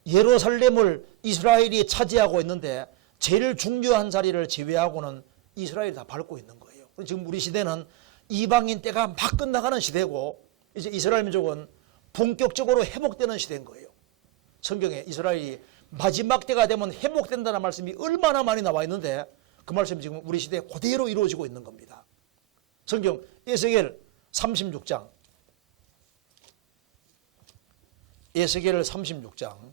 예루살렘을 이스라엘이 차지하고 있는데 제일 중요한 자리를 제외하고는 이스라엘이 다 밟고 있는 거예요. 지금 우리 시대는 이방인 때가 막 끝나가는 시대고 이제 이스라엘 민족은 본격적으로 회복되는 시대인 거예요. 성경에 이스라엘이 마지막 때가 되면 회복된다는 말씀이 얼마나 많이 나와 있는데 그 말씀이 지금 우리 시대에 그대로 이루어지고 있는 겁니다. 성경 에스겔 36장. 에스겔 36장.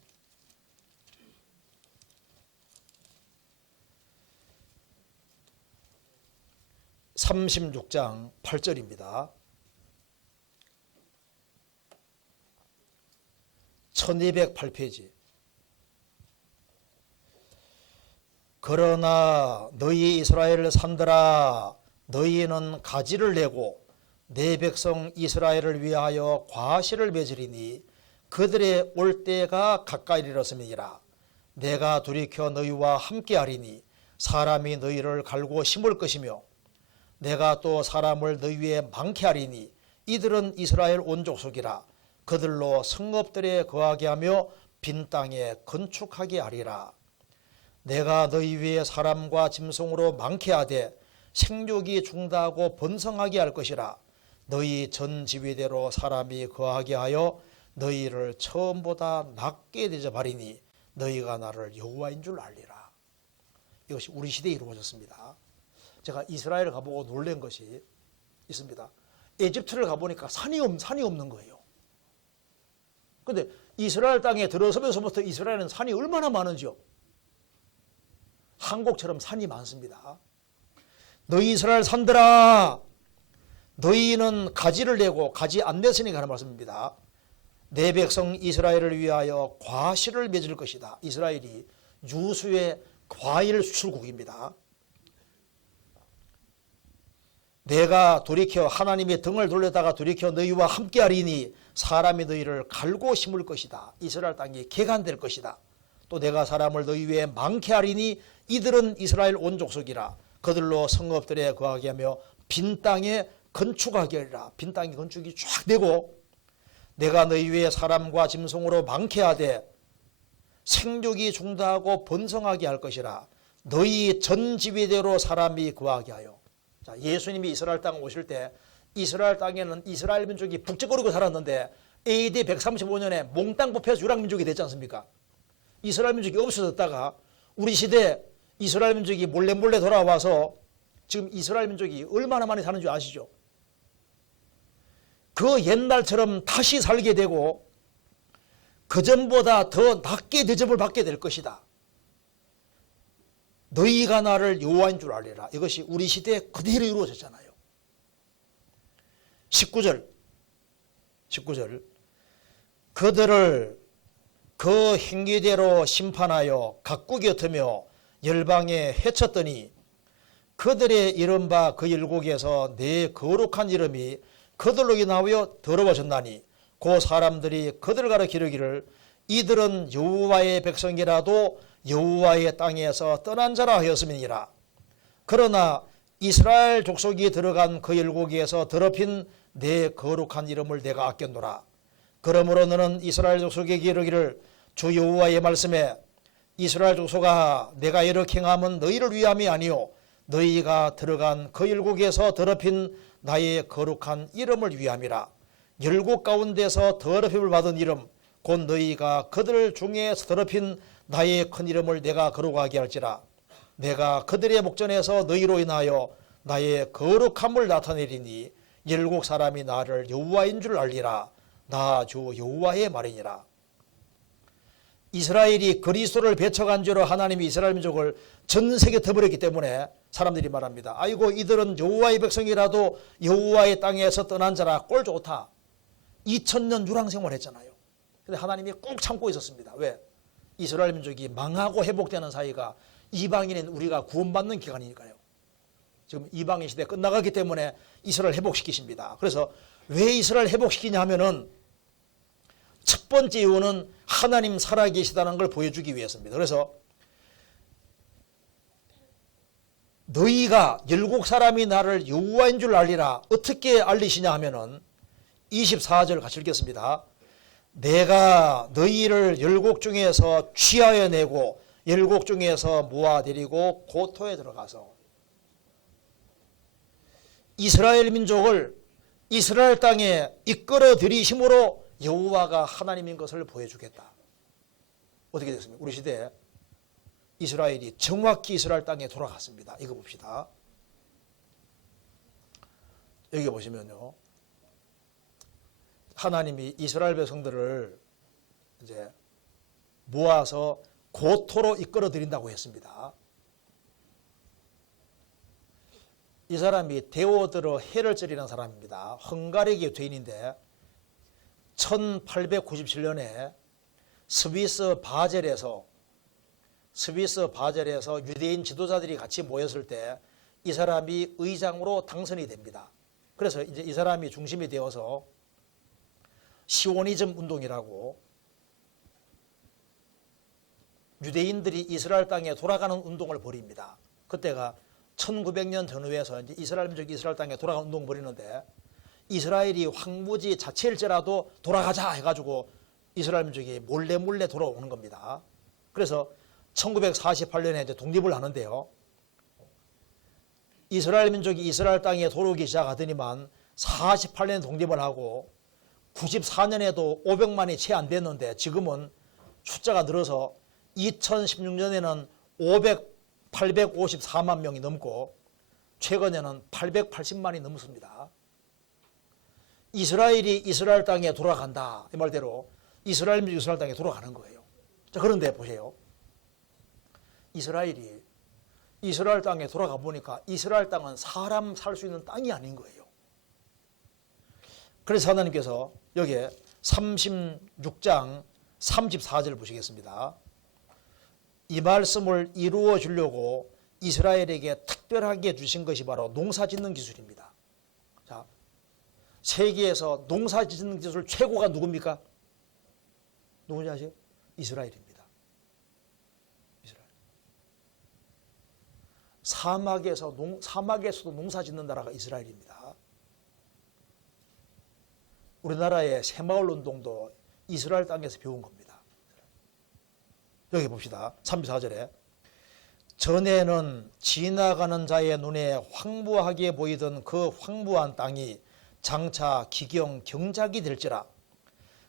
36장 8절입니다. 1208페이지. 그러나 너희 이스라엘 산들아, 너희는 가지를 내고 내 백성 이스라엘을 위하여 과실을 맺으리니 그들의 올 때가 가까이 이르렀음이니라. 내가 돌이켜 너희와 함께하리니 사람이 너희를 갈고 심을 것이며 내가 또 사람을 너희 위에 많게 하리니 이들은 이스라엘 온 족속이라. 그들로 성읍들에 거하게 하며 빈 땅에 건축하게 하리라. 내가 너희 위에 사람과 짐승으로 많게 하되 생육이 중다하고 번성하게 할 것이라. 너희 전 지위대로 사람이 거하게 하여 너희를 처음보다 낮게 대접하리니 너희가 나를 여호와인 줄 알리라. 이것이 우리 시대에 이루어졌습니다. 제가 이스라엘을 가보고 놀란 것이 있습니다. 에집트를 가보니까 산이 없는 거예요. 그런데 이스라엘 땅에 들어서면서부터 이스라엘은 산이 얼마나 많은지요. 한국처럼 산이 많습니다. 너희 이스라엘 산들아, 너희는 가지를 내고 가지 안 냈으니까 하는 말씀입니다. 내 백성 이스라엘을 위하여 과실을 맺을 것이다. 이스라엘이 유수의 과일 수출국입니다. 내가 돌이켜 하나님의 등을 돌렸다가 돌이켜 너희와 함께하리니 사람이 너희를 갈고 심을 것이다. 이스라엘 땅이 개간될 것이다. 또 내가 사람을 너희 위에 많게 하리니 이들은 이스라엘 온 족속이라. 그들로 성읍들에 거하게 하며 빈 땅에 건축하게 하리라. 빈 땅에 건축이 쫙 되고 내가 너희 위에 사람과 짐승으로 많게 하되 생육이 중다하고 번성하게 할 것이라. 너희 전 지위대로 사람이 거하게 하여. 자, 예수님이 이스라엘 땅 오실 때 이스라엘 땅에는 이스라엘 민족이 북적거리고 살았는데 AD 135년에 몽땅 뽑혀서 유랑민족이 됐지 않습니까? 이스라엘 민족이 없어졌다가 우리 시대에 이스라엘 민족이 몰래 돌아와서 지금 이스라엘 민족이 얼마나 많이 사는 줄 아시죠? 그 옛날처럼 다시 살게 되고 그전보다 더 낮게 대접을 받게 될 것이다. 너희가 나를 여호와인 줄 알리라. 이것이 우리 시대에 그대로 이루어졌잖아요. 19절 그들을 그 행위대로 심판하여 각국에 흩으며 열방에 해쳤더니 그들의 이른바 그 일국에서 내 거룩한 이름이 그들로 인하여 더러워졌나니 그 사람들이 그들을 가리키기를 이들은 여호와의 백성이라도 여호와의 땅에서 떠난 자라 하였음이니라. 그러나 이스라엘 족속이 들어간 그 일국에서 더럽힌 내 거룩한 이름을 내가 아꼈노라. 그러므로 너는 이스라엘 족속에게 이르기를 주 여호와의 말씀에 이스라엘 족속아 내가 이렇게 행함은 너희를 위함이 아니요 너희가 들어간 그 일국에서 더럽힌 나의 거룩한 이름을 위함이라. 열국 가운데서 더럽힘을 받은 이름 곧 너희가 그들 중에서 더럽힌 나의 큰 이름을 내가 거룩하게 할지라. 내가 그들의 목전에서 너희로 인하여 나의 거룩함을 나타내리니 열국 사람이 나를 여호와인 줄 알리라. 나 주 여호와의 말이니라. 이스라엘이 그리스도를 배척한 죄로 하나님이 이스라엘 민족을 전 세계에 터버렸기 때문에 사람들이 말합니다. 아이고 이들은 여호와의 백성이라도 여호와의 땅에서 떠난 자라. 꼴 좋다. 2000년 유랑생활 했잖아요. 근데 하나님이 꾹 참고 있었습니다. 왜? 이스라엘 민족이 망하고 회복되는 사이가 이방인인 우리가 구원받는 기간이니까요. 지금 이방인 시대 끝나가기 때문에 이스라엘 회복시키십니다. 그래서 왜 이스라엘 회복시키냐 하면은 첫 번째 이유는 하나님 살아계시다는 걸 보여주기 위해서입니다. 그래서 너희가 열국 사람이 나를 여호와인 줄 알리라. 어떻게 알리시냐 하면은 24절 같이 읽겠습니다. 내가 너희를 열국 중에서 취하여 내고 열국 중에서 모아들이고 고토에 들어가서 이스라엘 민족을 이스라엘 땅에 이끌어 들이심으로 여호와가 하나님인 것을 보여주겠다. 어떻게 됐습니까? 우리 시대에 이스라엘이 정확히 이스라엘 땅에 돌아갔습니다. 이거 봅시다. 여기 보시면요, 하나님이 이스라엘 백성들을 이제 모아서 고토로 이끌어 드린다고 했습니다. 이 사람이 데오드르 헤럴절이라는 사람입니다. 헝가리계 죄인인데 1897년에 스위스 바젤에서 유대인 지도자들이 같이 모였을 때 이 사람이 의장으로 당선이 됩니다. 그래서 이제 이 사람이 중심이 되어서 시오니즘 운동이라고 유대인들이 이스라엘 땅에 돌아가는 운동을 벌입니다. 그때가 1900년 전후에서 이제 이스라엘 민족이 이스라엘 땅에 돌아가는 운동을 벌이는데 이스라엘이 황무지 자체일지라도 돌아가자 해가지고 이스라엘 민족이 몰래 돌아오는 겁니다. 그래서 1948년에 이제 독립을 하는데요. 이스라엘 민족이 이스라엘 땅에 돌아오기 시작하더니만 48년에 독립을 하고 94년에도 500만이 채 안 됐는데 지금은 숫자가 늘어서 2016년에는 854만 명이 넘고 최근에는 880만이 넘습니다. 이스라엘이 이스라엘 땅에 돌아간다. 이 말대로 이스라엘 민족이 이스라엘 땅에 돌아가는 거예요. 자, 그런데 보세요. 이스라엘이 이스라엘 땅에 돌아가 보니까 이스라엘 땅은 사람 살 수 있는 땅이 아닌 거예요. 그래서 하나님께서 여기에 36장 34절 보시겠습니다. 이 말씀을 이루어 주려고 이스라엘에게 특별하게 주신 것이 바로 농사 짓는 기술입니다. 자, 세계에서 농사 짓는 기술 최고가 누굽니까? 누군지 아세요? 이스라엘입니다. 사막에서도 농사 짓는 나라가 이스라엘입니다. 우리나라의 새마을 운동도 이스라엘 땅에서 배운 겁니다. 여기 봅시다. 34절에 전에는 지나가는 자의 눈에 황무하게 보이던 그 황무한 땅이 장차 기경 경작이 될지라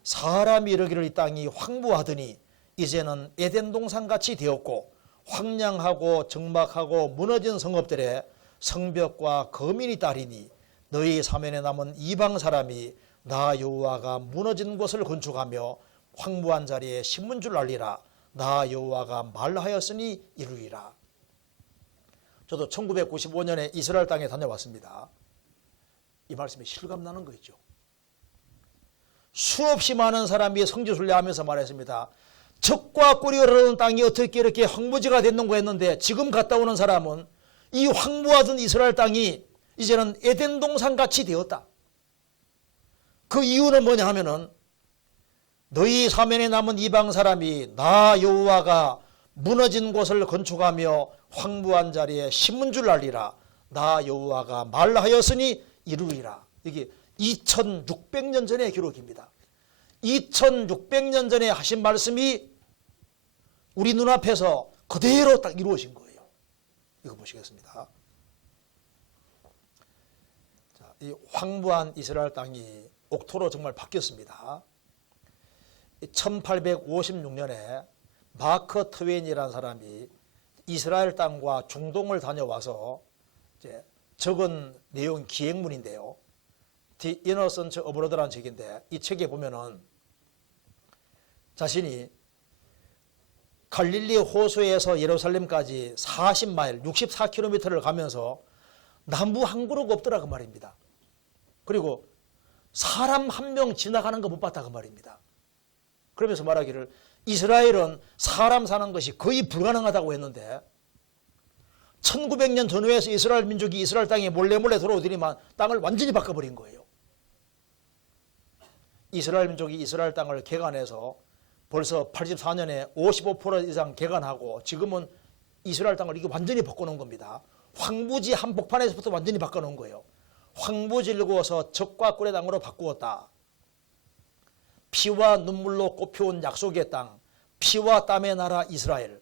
사람이 이르기를 이 땅이 황무하더니 이제는 에덴 동산같이 되었고 황량하고 적막하고 무너진 성읍들의 성벽과 거민이 따리니 너희 사면에 남은 이방 사람이 나 여호와가 무너진 곳을 건축하며 황무한 자리에 심은 줄 알리라. 나 여호와가 말하였으니 이루리라. 저도 1995년에 이스라엘 땅에 다녀왔습니다. 이 말씀이 실감나는 거죠. 수없이 많은 사람이 성지순례하면서 말했습니다. 적과 꿀이 흐르는 땅이 어떻게 이렇게 황무지가 됐는가 했는데 지금 갔다 오는 사람은 이 황무하던 이스라엘 땅이 이제는 에덴 동산같이 되었다. 그 이유는 뭐냐 하면은 너희 사면에 남은 이방 사람이 나 여호와가 무너진 곳을 건축하며 황무한 자리에 심은 줄 알리라. 나 여호와가 말하였으니 이루리라. 이게 2600년 전의 기록입니다. 2600년 전에 하신 말씀이 우리 눈앞에서 그대로 딱 이루어진 거예요. 이거 보시겠습니다. 자, 이 황무한 이스라엘 땅이 옥토로 정말 바뀌었습니다. 1856년에 마크 트웨인이라는 사람이 이스라엘 땅과 중동을 다녀와서 이제 적은 내용 기행문인데요. The Innocent Abroad라는 책인데 이 책에 보면은 자신이 갈릴리 호수에서 예루살렘까지 40마일 64km를 가면서 나무 한 그루가 없더라 그 말입니다. 그리고 사람 한 명 지나가는 거 못 봤다 그 말입니다. 그러면서 말하기를 이스라엘은 사람 사는 것이 거의 불가능하다고 했는데 1900년 전후에서 이스라엘 민족이 이스라엘 땅에 몰래 들어오더니만 땅을 완전히 바꿔버린 거예요. 이스라엘 민족이 이스라엘 땅을 개간해서 벌써 84년에 55% 이상 개간하고 지금은 이스라엘 땅을 이거 완전히 바꿔놓은 겁니다. 황무지 한복판에서부터 완전히 바꿔놓은 거예요. 황무지를 구워서 적과 꿀의 땅으로 바꾸었다. 피와 눈물로 꽃피운 약속의 땅, 피와 땀의 나라 이스라엘.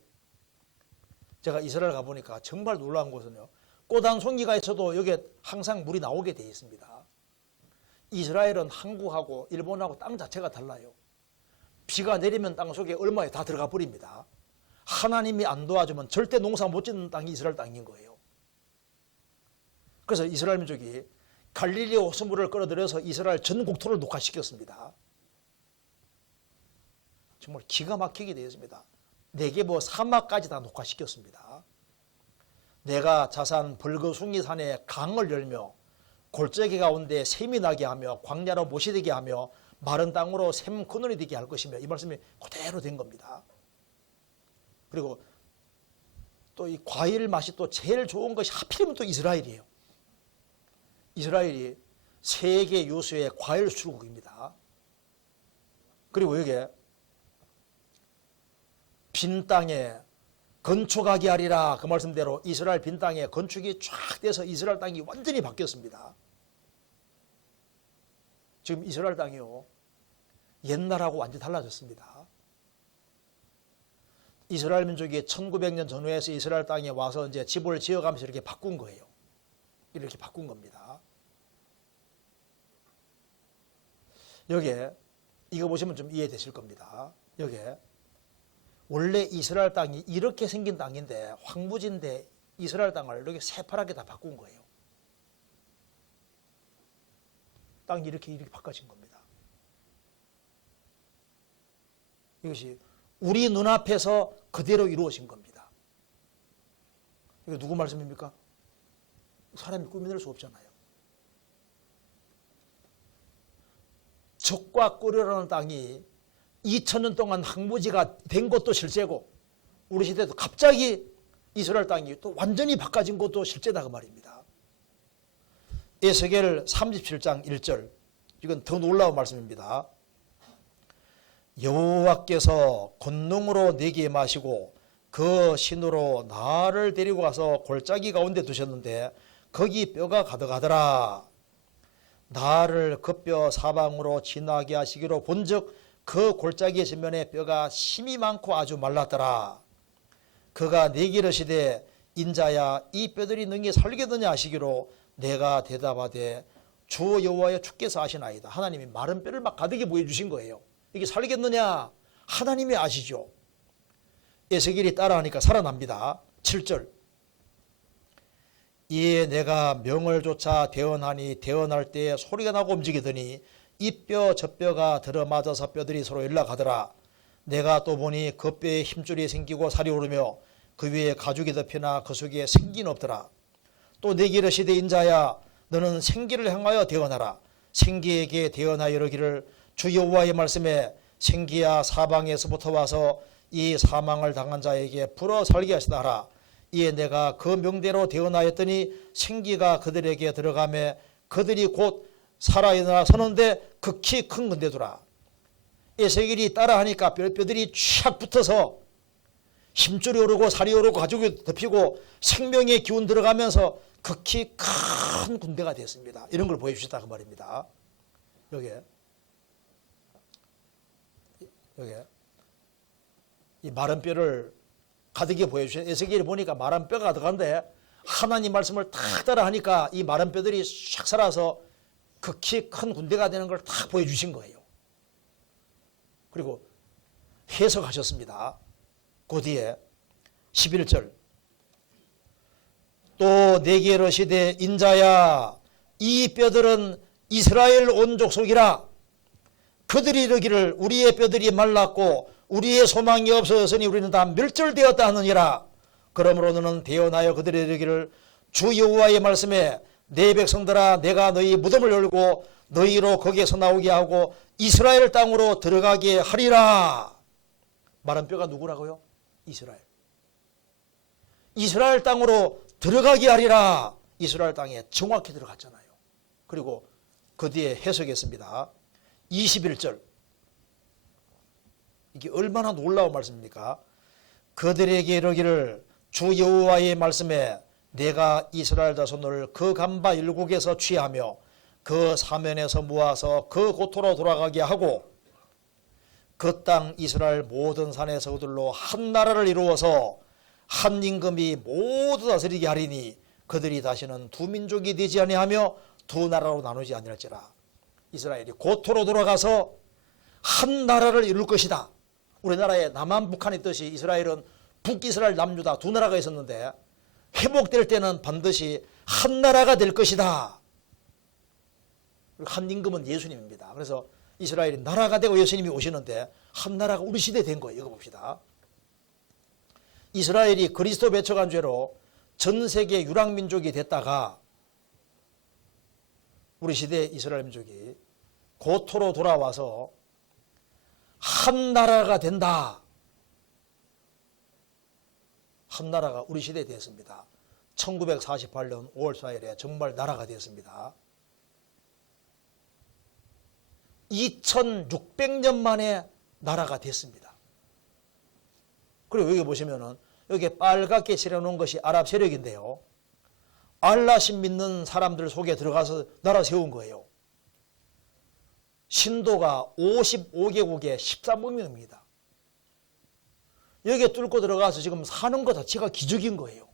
제가 이스라엘 가보니까 정말 놀라운 것은요, 꽃 한 송이가 있어도 여기에 항상 물이 나오게 되어 있습니다. 이스라엘은 한국하고 일본하고 땅 자체가 달라요. 비가 내리면 땅 속에 얼마에 다 들어가 버립니다. 하나님이 안 도와주면 절대 농사 못 짓는 땅이 이스라엘 땅인 거예요. 그래서 이스라엘 민족이 갈릴리 호수물을 끌어들여서 이스라엘 전 국토를 녹화시켰습니다. 정말 기가 막히게 되었습니다. 네게보 사막까지 다 녹화시켰습니다. 내가 자산 벌거숭이 산에 강을 열며 골짜기 가운데 샘이 나게 하며 광야로 못이 되게 하며 마른 땅으로 샘 근원이 되게 할 것이며, 이 말씀이 그대로 된 겁니다. 그리고 또 이 과일 맛이 또 제일 좋은 것이 하필이면 또 이스라엘이에요. 이스라엘이 세계 유수의 과일 수출국입니다. 그리고 여기에 빈 땅에 건축하게 하리라, 그 말씀대로 이스라엘 빈 땅에 건축이 쫙 돼서 이스라엘 땅이 완전히 바뀌었습니다. 지금 이스라엘 땅이요, 옛날하고 완전히 달라졌습니다. 이스라엘 민족이 1900년 전후에서 이스라엘 땅에 와서 이제 집을 지어가면서 이렇게 바꾼 거예요. 이렇게 바꾼 겁니다. 여기에 이거 보시면 좀 이해되실 겁니다. 여기에 원래 이스라엘 땅이 이렇게 생긴 땅인데, 황무지인데 이스라엘 땅을 이렇게 새파랗게 다 바꾼 거예요. 땅이 이렇게 바꿔진 겁니다. 이것이 우리 눈앞에서 그대로 이루어진 겁니다. 이거 누구 말씀입니까? 사람이 꾸며낼 수 없잖아요. 적과 꿀이라는 땅이 2000년 동안 황무지가 된 것도 실제고, 우리 시대도 갑자기 이스라엘 땅이 또 완전히 바꿔진 것도 실제다 그 말입니다. 에스겔 37장 1절, 이건 더 놀라운 말씀입니다. 여호와께서 권능으로 내게 마시고 그 신으로 나를 데리고 가서 골짜기 가운데 두셨는데 거기 뼈가 가득하더라. 나를 그 뼈 사방으로 지나게 하시기로 본즉 그 골짜기의 전면에 뼈가 심이 많고 아주 말랐더라. 그가 내게 이르시되 인자야, 이 뼈들이 능히 살겠느냐 하시기로 내가 대답하되 주 여호와여 주께서 아시나이다. 하나님이 마른 뼈를 막 가득히 보여주신 거예요. 이게 살겠느냐? 하나님이 아시죠. 에스겔이 따라하니까 살아납니다. 7절, 이에 내가 명을 쫓아 대언하니 대언할 때에 소리가 나고 움직이더니 이 뼈 저 뼈가 들어맞아서 뼈들이 서로 연락하더라. 내가 또 보니 그 뼈에 힘줄이 생기고 살이 오르며 그 위에 가죽이 덮이나 그 속에 생기는 없더라. 또 내게 이르시되 인자야, 너는 생기를 향하여 대언하라. 생기에게 대언하여 이르기를 주 여호와의 말씀에 생기야, 사방에서부터 와서 이 사망을 당한 자에게 불어 살게 하시다 하라. 이에 내가 그 명대로 대언하였더니 생기가 그들에게 들어가매 그들이 곧 살아일어나 서는데 극히 큰 건데더라. 에스겔이 따라하니까 뼈들이 쫙 붙어서 힘줄이 오르고 살이 오르고 가죽이 덮이고 생명의 기운 들어가면서 극히 큰 군대가 됐습니다. 이런 걸 보여주셨다 그 말입니다. 여기에 이 마른 뼈를 가득히 보여주셔요. 에스겔이 보니까 마른 뼈가 가득한데 하나님 말씀을 탁 따라하니까 이 마른 뼈들이 샥 살아서 극히 큰 군대가 되는 걸 탁 보여주신 거예요. 그리고 해석하셨습니다. 그 뒤에 11절, 또 내게 이르시되 인자야, 이 뼈들은 이스라엘 온 족속이라. 그들이 이르기를 우리의 뼈들이 말랐고 우리의 소망이 없어졌으니 우리는 다 멸절되었다 하느니라. 그러므로 너는 대언하여 그들이 이르기를 주 여호와의 말씀에 내 백성들아, 내가 너희 무덤을 열고 너희로 거기에서 나오게 하고 이스라엘 땅으로 들어가게 하리라. 마른 뼈가 누구라고요? 이스라엘. 이스라엘 땅으로 들어가게 하리라. 이스라엘 땅에 정확히 들어갔잖아요. 그리고 그 뒤에 해석했습니다. 21절, 이게 얼마나 놀라운 말씀입니까? 그들에게 이르기를 주 여호와의 말씀에 내가 이스라엘 자손을 그 간바 일국에서 취하며 그 사면에서 모아서 그 고토로 돌아가게 하고 그 땅 이스라엘 모든 산에서 그들로 한 나라를 이루어서 한 임금이 모두 다스리게 하리니 그들이 다시는 두 민족이 되지 아니하며 두 나라로 나누지 아니할지라. 이스라엘이 고토로 돌아가서 한 나라를 이룰 것이다. 우리나라에 남한 북한이 있듯이 이스라엘은 북이스라엘 남유다 두 나라가 있었는데 회복될 때는 반드시 한 나라가 될 것이다. 한 임금은 예수님입니다. 그래서 이스라엘이 나라가 되고 예수님이 오시는데 한 나라가 우리 시대에 된 거예요. 이거 봅시다. 이스라엘이 그리스도 배척한 죄로 전 세계 유랑민족이 됐다가 우리 시대의 이스라엘 민족이 고토로 돌아와서 한 나라가 된다. 한 나라가 우리 시대에 됐습니다. 1948년 5월 4일에 정말 나라가 되었습니다. 2600년 만에 나라가 됐습니다. 그리고 여기 보시면은 여기 빨갛게 칠해놓은 것이 아랍 세력인데요. 알라신 믿는 사람들 속에 들어가서 나라 세운 거예요. 신도가 55개국에 13명입니다. 여기에 뚫고 들어가서 지금 사는 것 자체가 기적인 거예요.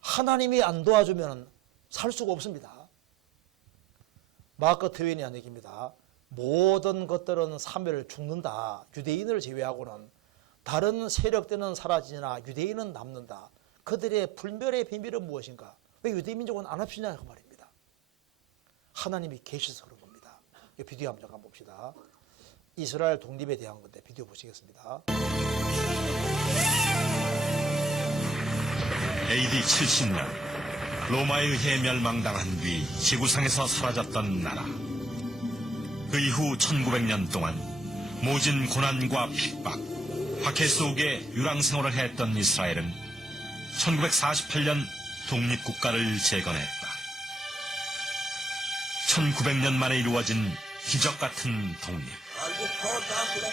하나님이 안 도와주면 살 수가 없습니다. 마크 트웨인이 한 얘기입니다. 모든 것들은 사멸 죽는다. 유대인을 제외하고는 다른 세력들은 사라지나 유대인은 남는다. 그들의 불멸의 비밀은 무엇인가? 왜 유대 민족은 안 합시냐 그 말입니다. 하나님이 계셔서 그런 겁니다. 이 비디오 한번 잠깐 봅시다. 이스라엘 독립에 대한 건데 비디오 보시겠습니다. AD 70년 로마에 의해 멸망당한 뒤 지구상에서 사라졌던 나라. 그 이후 1900년 동안 모진 고난과 핍박, 박해 속에 유랑생활을 했던 이스라엘은 1948년 독립국가를 재건했다. 1900년 만에 이루어진 기적 같은 독립.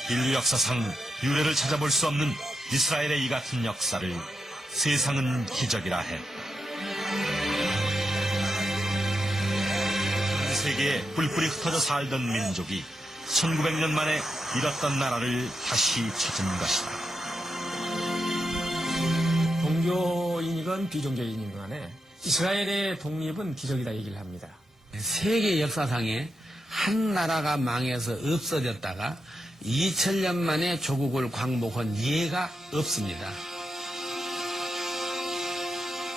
인류 역사상 유례를 찾아볼 수 없는 이스라엘의 이 같은 역사를 세상은 기적이라 했다. 전 세계에 뿔뿔이 흩어져 살던 민족이 1900년 만에 잃었던 나라를 다시 찾은 것이다. 종교인이건 비종교인이건 간에 이스라엘의 독립은 기적이다 얘기를 합니다. 세계 역사상에 한 나라가 망해서 없어졌다가 2000년 만에 조국을 광복한 예가 없습니다.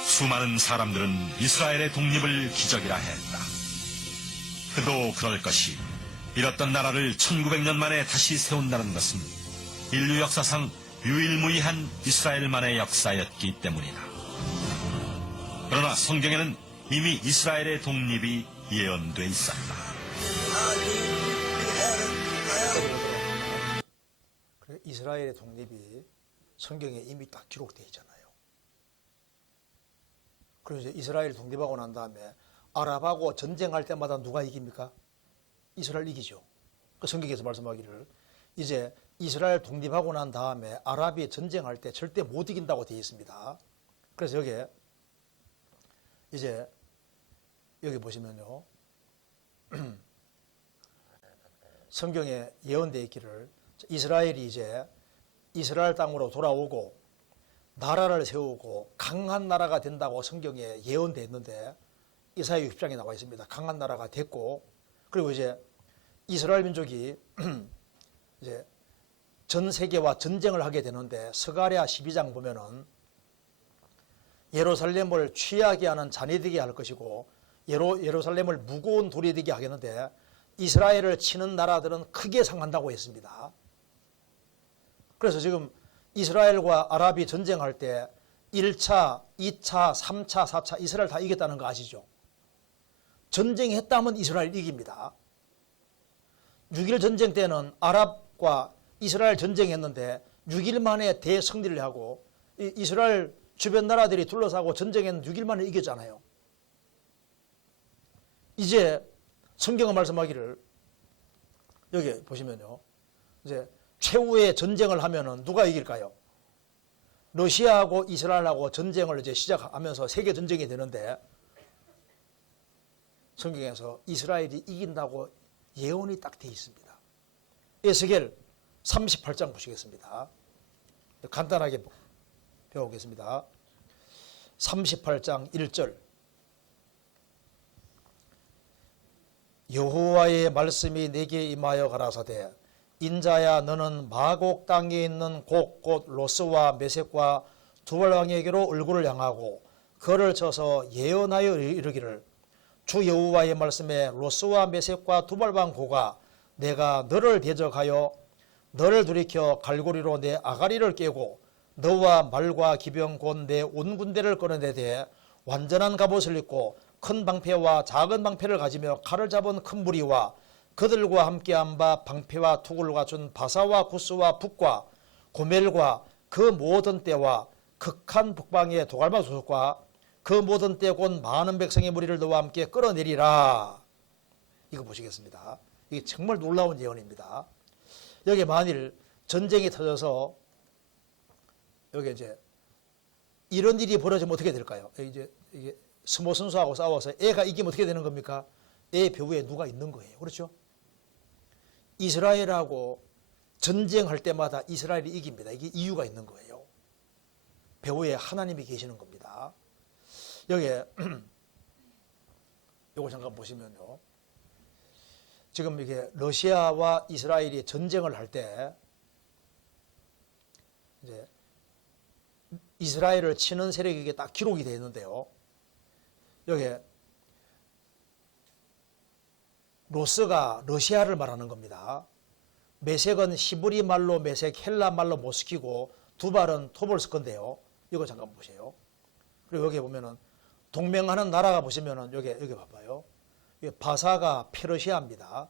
수많은 사람들은 이스라엘의 독립을 기적이라 했다. 그도 그럴 것이 잃었던 나라를 1900년 만에 다시 세운다는 것은 인류 역사상 유일무이한 이스라엘만의 역사였기 때문이다. 그러나 성경에는 이미 이스라엘의 독립이 예언돼 있었다. 이스라엘의 독립이 성경에 이미 딱 기록되어 있잖아요. 그래서 이제 이스라엘 독립하고 난 다음에 아랍하고 전쟁할 때마다 누가 이깁니까? 이스라엘 이기죠. 그 성경에서 말씀하기를 이제 이스라엘 독립하고 난 다음에 아랍이 전쟁할 때 절대 못 이긴다고 되어 있습니다. 그래서 여기에 이제 여기 보시면요. 성경에 예언되어 있기를 이스라엘이 이제 이스라엘 땅으로 돌아오고 나라를 세우고 강한 나라가 된다고 성경에 예언되어 있는데 이사야 60장에 나와 있습니다. 강한 나라가 됐고 그리고 이제 이스라엘 민족이 이제 전 세계와 전쟁을 하게 되는데 스가랴 12장 보면은 예루살렘을 취하게 하는 잔이 되게 할 것이고 예루살렘을 무거운 돌이 되게 하겠는데 이스라엘을 치는 나라들은 크게 상한다고 했습니다. 그래서 지금 이스라엘과 아랍이 전쟁할 때 1차, 2차, 3차, 4차 이스라엘 다 이겼다는 거 아시죠? 전쟁했다면 이스라엘 이깁니다. 6.1 전쟁 때는 아랍과 이스라엘 전쟁했는데 6일 만에 대승리를 하고 이스라엘 주변 나라들이 둘러싸고 전쟁했는데 6일 만에 이겼잖아요. 이제 성경은 말씀하기를 여기 보시면요. 이제 최후의 전쟁을 하면은 누가 이길까요? 러시아하고 이스라엘하고 전쟁을 이제 시작하면서 세계 전쟁이 되는데 성경에서 이스라엘이 이긴다고 예언이 딱 되어 있습니다. 에스겔 38장 보시겠습니다. 간단하게 배워보겠습니다. 38장 1절 여호와의 말씀이 내게 임하여 가라사대 인자야 너는 마곡 땅에 있는 곡 곧 로스와 메섹과 두발 왕에게로 얼굴을 향하고 그를 쳐서 예언하여 이르기를 주 여호와의 말씀에 로스와 메섹과 두발방 고가 내가 너를 대적하여 너를 돌이켜 갈고리로 내 아가리를 깨고 너와 말과 기병 곧 내 온 군대를 끌어내되 완전한 갑옷을 입고 큰 방패와 작은 방패를 가지며 칼을 잡은 큰 무리와 그들과 함께한 바 방패와 투구를 갖춘 바사와 구스와 북과 고멜과 그 모든 때와 극한 북방의 도갈마 소속과 그 모든 때 곧 많은 백성의 무리를 너와 함께 끌어내리라. 이거 보시겠습니다. 이게 정말 놀라운 예언입니다. 여기 만일 전쟁이 터져서 여기 이제 이런 일이 벌어지면 어떻게 될까요? 이제 이게 스모 선수하고 싸워서 애가 이기면 어떻게 되는 겁니까? 애 배후에 누가 있는 거예요. 그렇죠? 이스라엘하고 전쟁할 때마다 이스라엘이 이깁니다. 이게 이유가 있는 거예요. 배후에 하나님이 계시는 겁니다. 여기에 요거 잠깐 보시면요. 지금 이게 러시아와 이스라엘이 전쟁을 할 때 이제 이스라엘을 치는 세력에게 딱 기록이 되어 있는데요. 여기에 로스가 러시아를 말하는 겁니다. 메섹은 히브리 말로 메섹, 헬라 말로 모스키고 두발은 토볼스크인데요. 이거 잠깐 보세요. 그리고 여기 보면은 동맹하는 나라가 보시면은 여기 봐봐요. 바사가 페르시아입니다.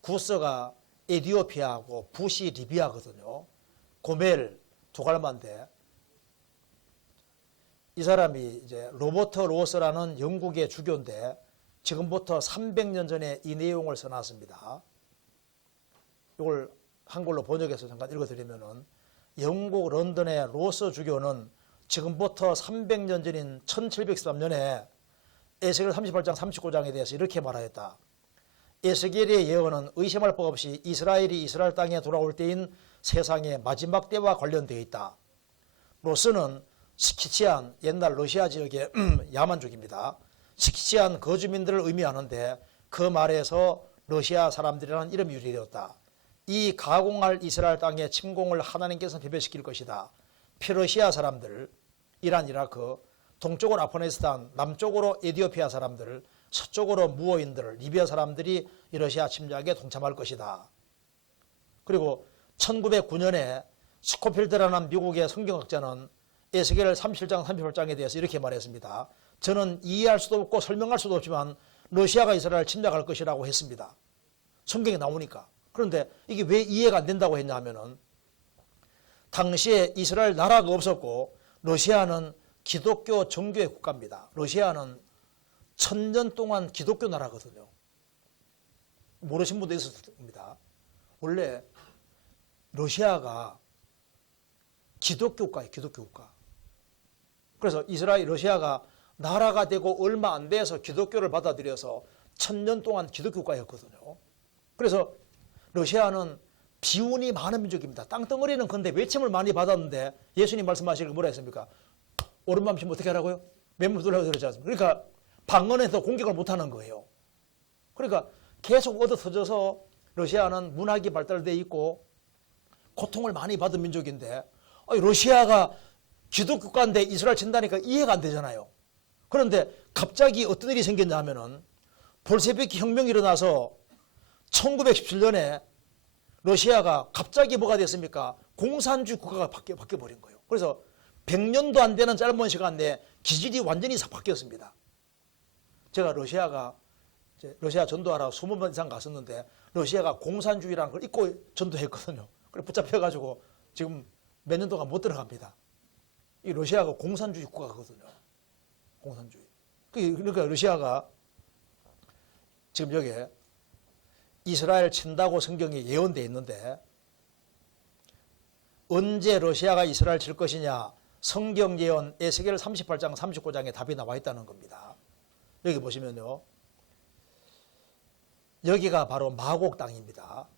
구스가 에디오피아하고 붓이 리비아거든요. 고멜 두갈마인데 이 사람이 이제 로버트 로스라는 영국의 주교인데 지금부터 300년 전에 이 내용을 써놨습니다. 이걸 한글로 번역해서 잠깐 읽어드리면은 영국 런던의 로스 주교는 지금부터 300년 전인 1713년에 에스겔 38장 39장에 대해서 이렇게 말하였다. 에스겔의 예언은 의심할 바 없이 이스라엘이 이스라엘 땅에 돌아올 때인 세상의 마지막 때와 관련되어 있다. 로스는 스키치안, 옛날 러시아 지역의 야만족입니다. 스키치안 거주민들을 의미하는데 그 말에서 러시아 사람들이라는 이름이 유래되었다. 이 가공할 이스라엘 땅의 침공을 하나님께서 패배시킬 것이다. 페르시아 사람들, 이란, 이라크, 동쪽으로 아프가니스탄, 남쪽으로 에디오피아 사람들, 서쪽으로 무어인들, 리비아 사람들이 이 러시아 침략에 동참할 것이다. 그리고 1909년에 스코필드라는 미국의 성경학자는 에스겔 37장 38장에 대해서 이렇게 말했습니다. 저는 이해할 수도 없고 설명할 수도 없지만 러시아가 이스라엘을 침략할 것이라고 했습니다. 성경에 나오니까. 그런데 이게 왜 이해가 안 된다고 했냐 하면은 당시에 이스라엘 나라가 없었고 러시아는 기독교 정교의 국가입니다. 러시아는 1000년 동안 기독교 나라거든요. 모르신 분도 있을 겁니다. 원래 러시아가 기독교 국가예요. 기독교 국가. 그래서 이스라엘, 러시아가 나라가 되고 얼마 안 돼서 기독교를 받아들여서 1000년 동안 기독교 국가였거든요. 그래서 러시아는 비운이 많은 민족입니다. 땅덩어리는 근데 외침을 많이 받았는데 예수님 말씀하시길 뭐라 했습니까? 오른밤 치면 어떻게 하라고요? 맨몸 돌라고 그러지 않습니까? 그러니까 방언에서 공격을 못하는 거예요. 그러니까 계속 얻어 터져서 러시아는 문학이 발달되어 있고 고통을 많이 받은 민족인데 러시아가 기독교국가인데 이스라엘 친다니까 이해가 안 되잖아요. 그런데 갑자기 어떤 일이 생겼냐 하면은 볼셰비키 혁명이 일어나서 1917년에 러시아가 갑자기 뭐가 됐습니까? 공산주의 국가가 바뀌어버린 거예요. 그래서 100년도 안 되는 짧은 시간 내에 기질이 완전히 바뀌었습니다. 제가 러시아 전도하러 20번 이상 갔었는데 러시아가 공산주의라는 걸 잊고 전도했거든요. 그래 붙잡혀가지고 지금 몇 년 동안 못 들어갑니다. 이 러시아가 공산주의 국가거든요. 공산주의. 그러니까 러시아가 지금 여기에 이스라엘 친다고 성경에 예언되어 있는데 언제 러시아가 이스라엘 칠 것이냐 성경 예언 에스겔 38장 39장에 답이 나와 있다는 겁니다. 여기 보시면요. 여기가 바로 마곡 땅입니다.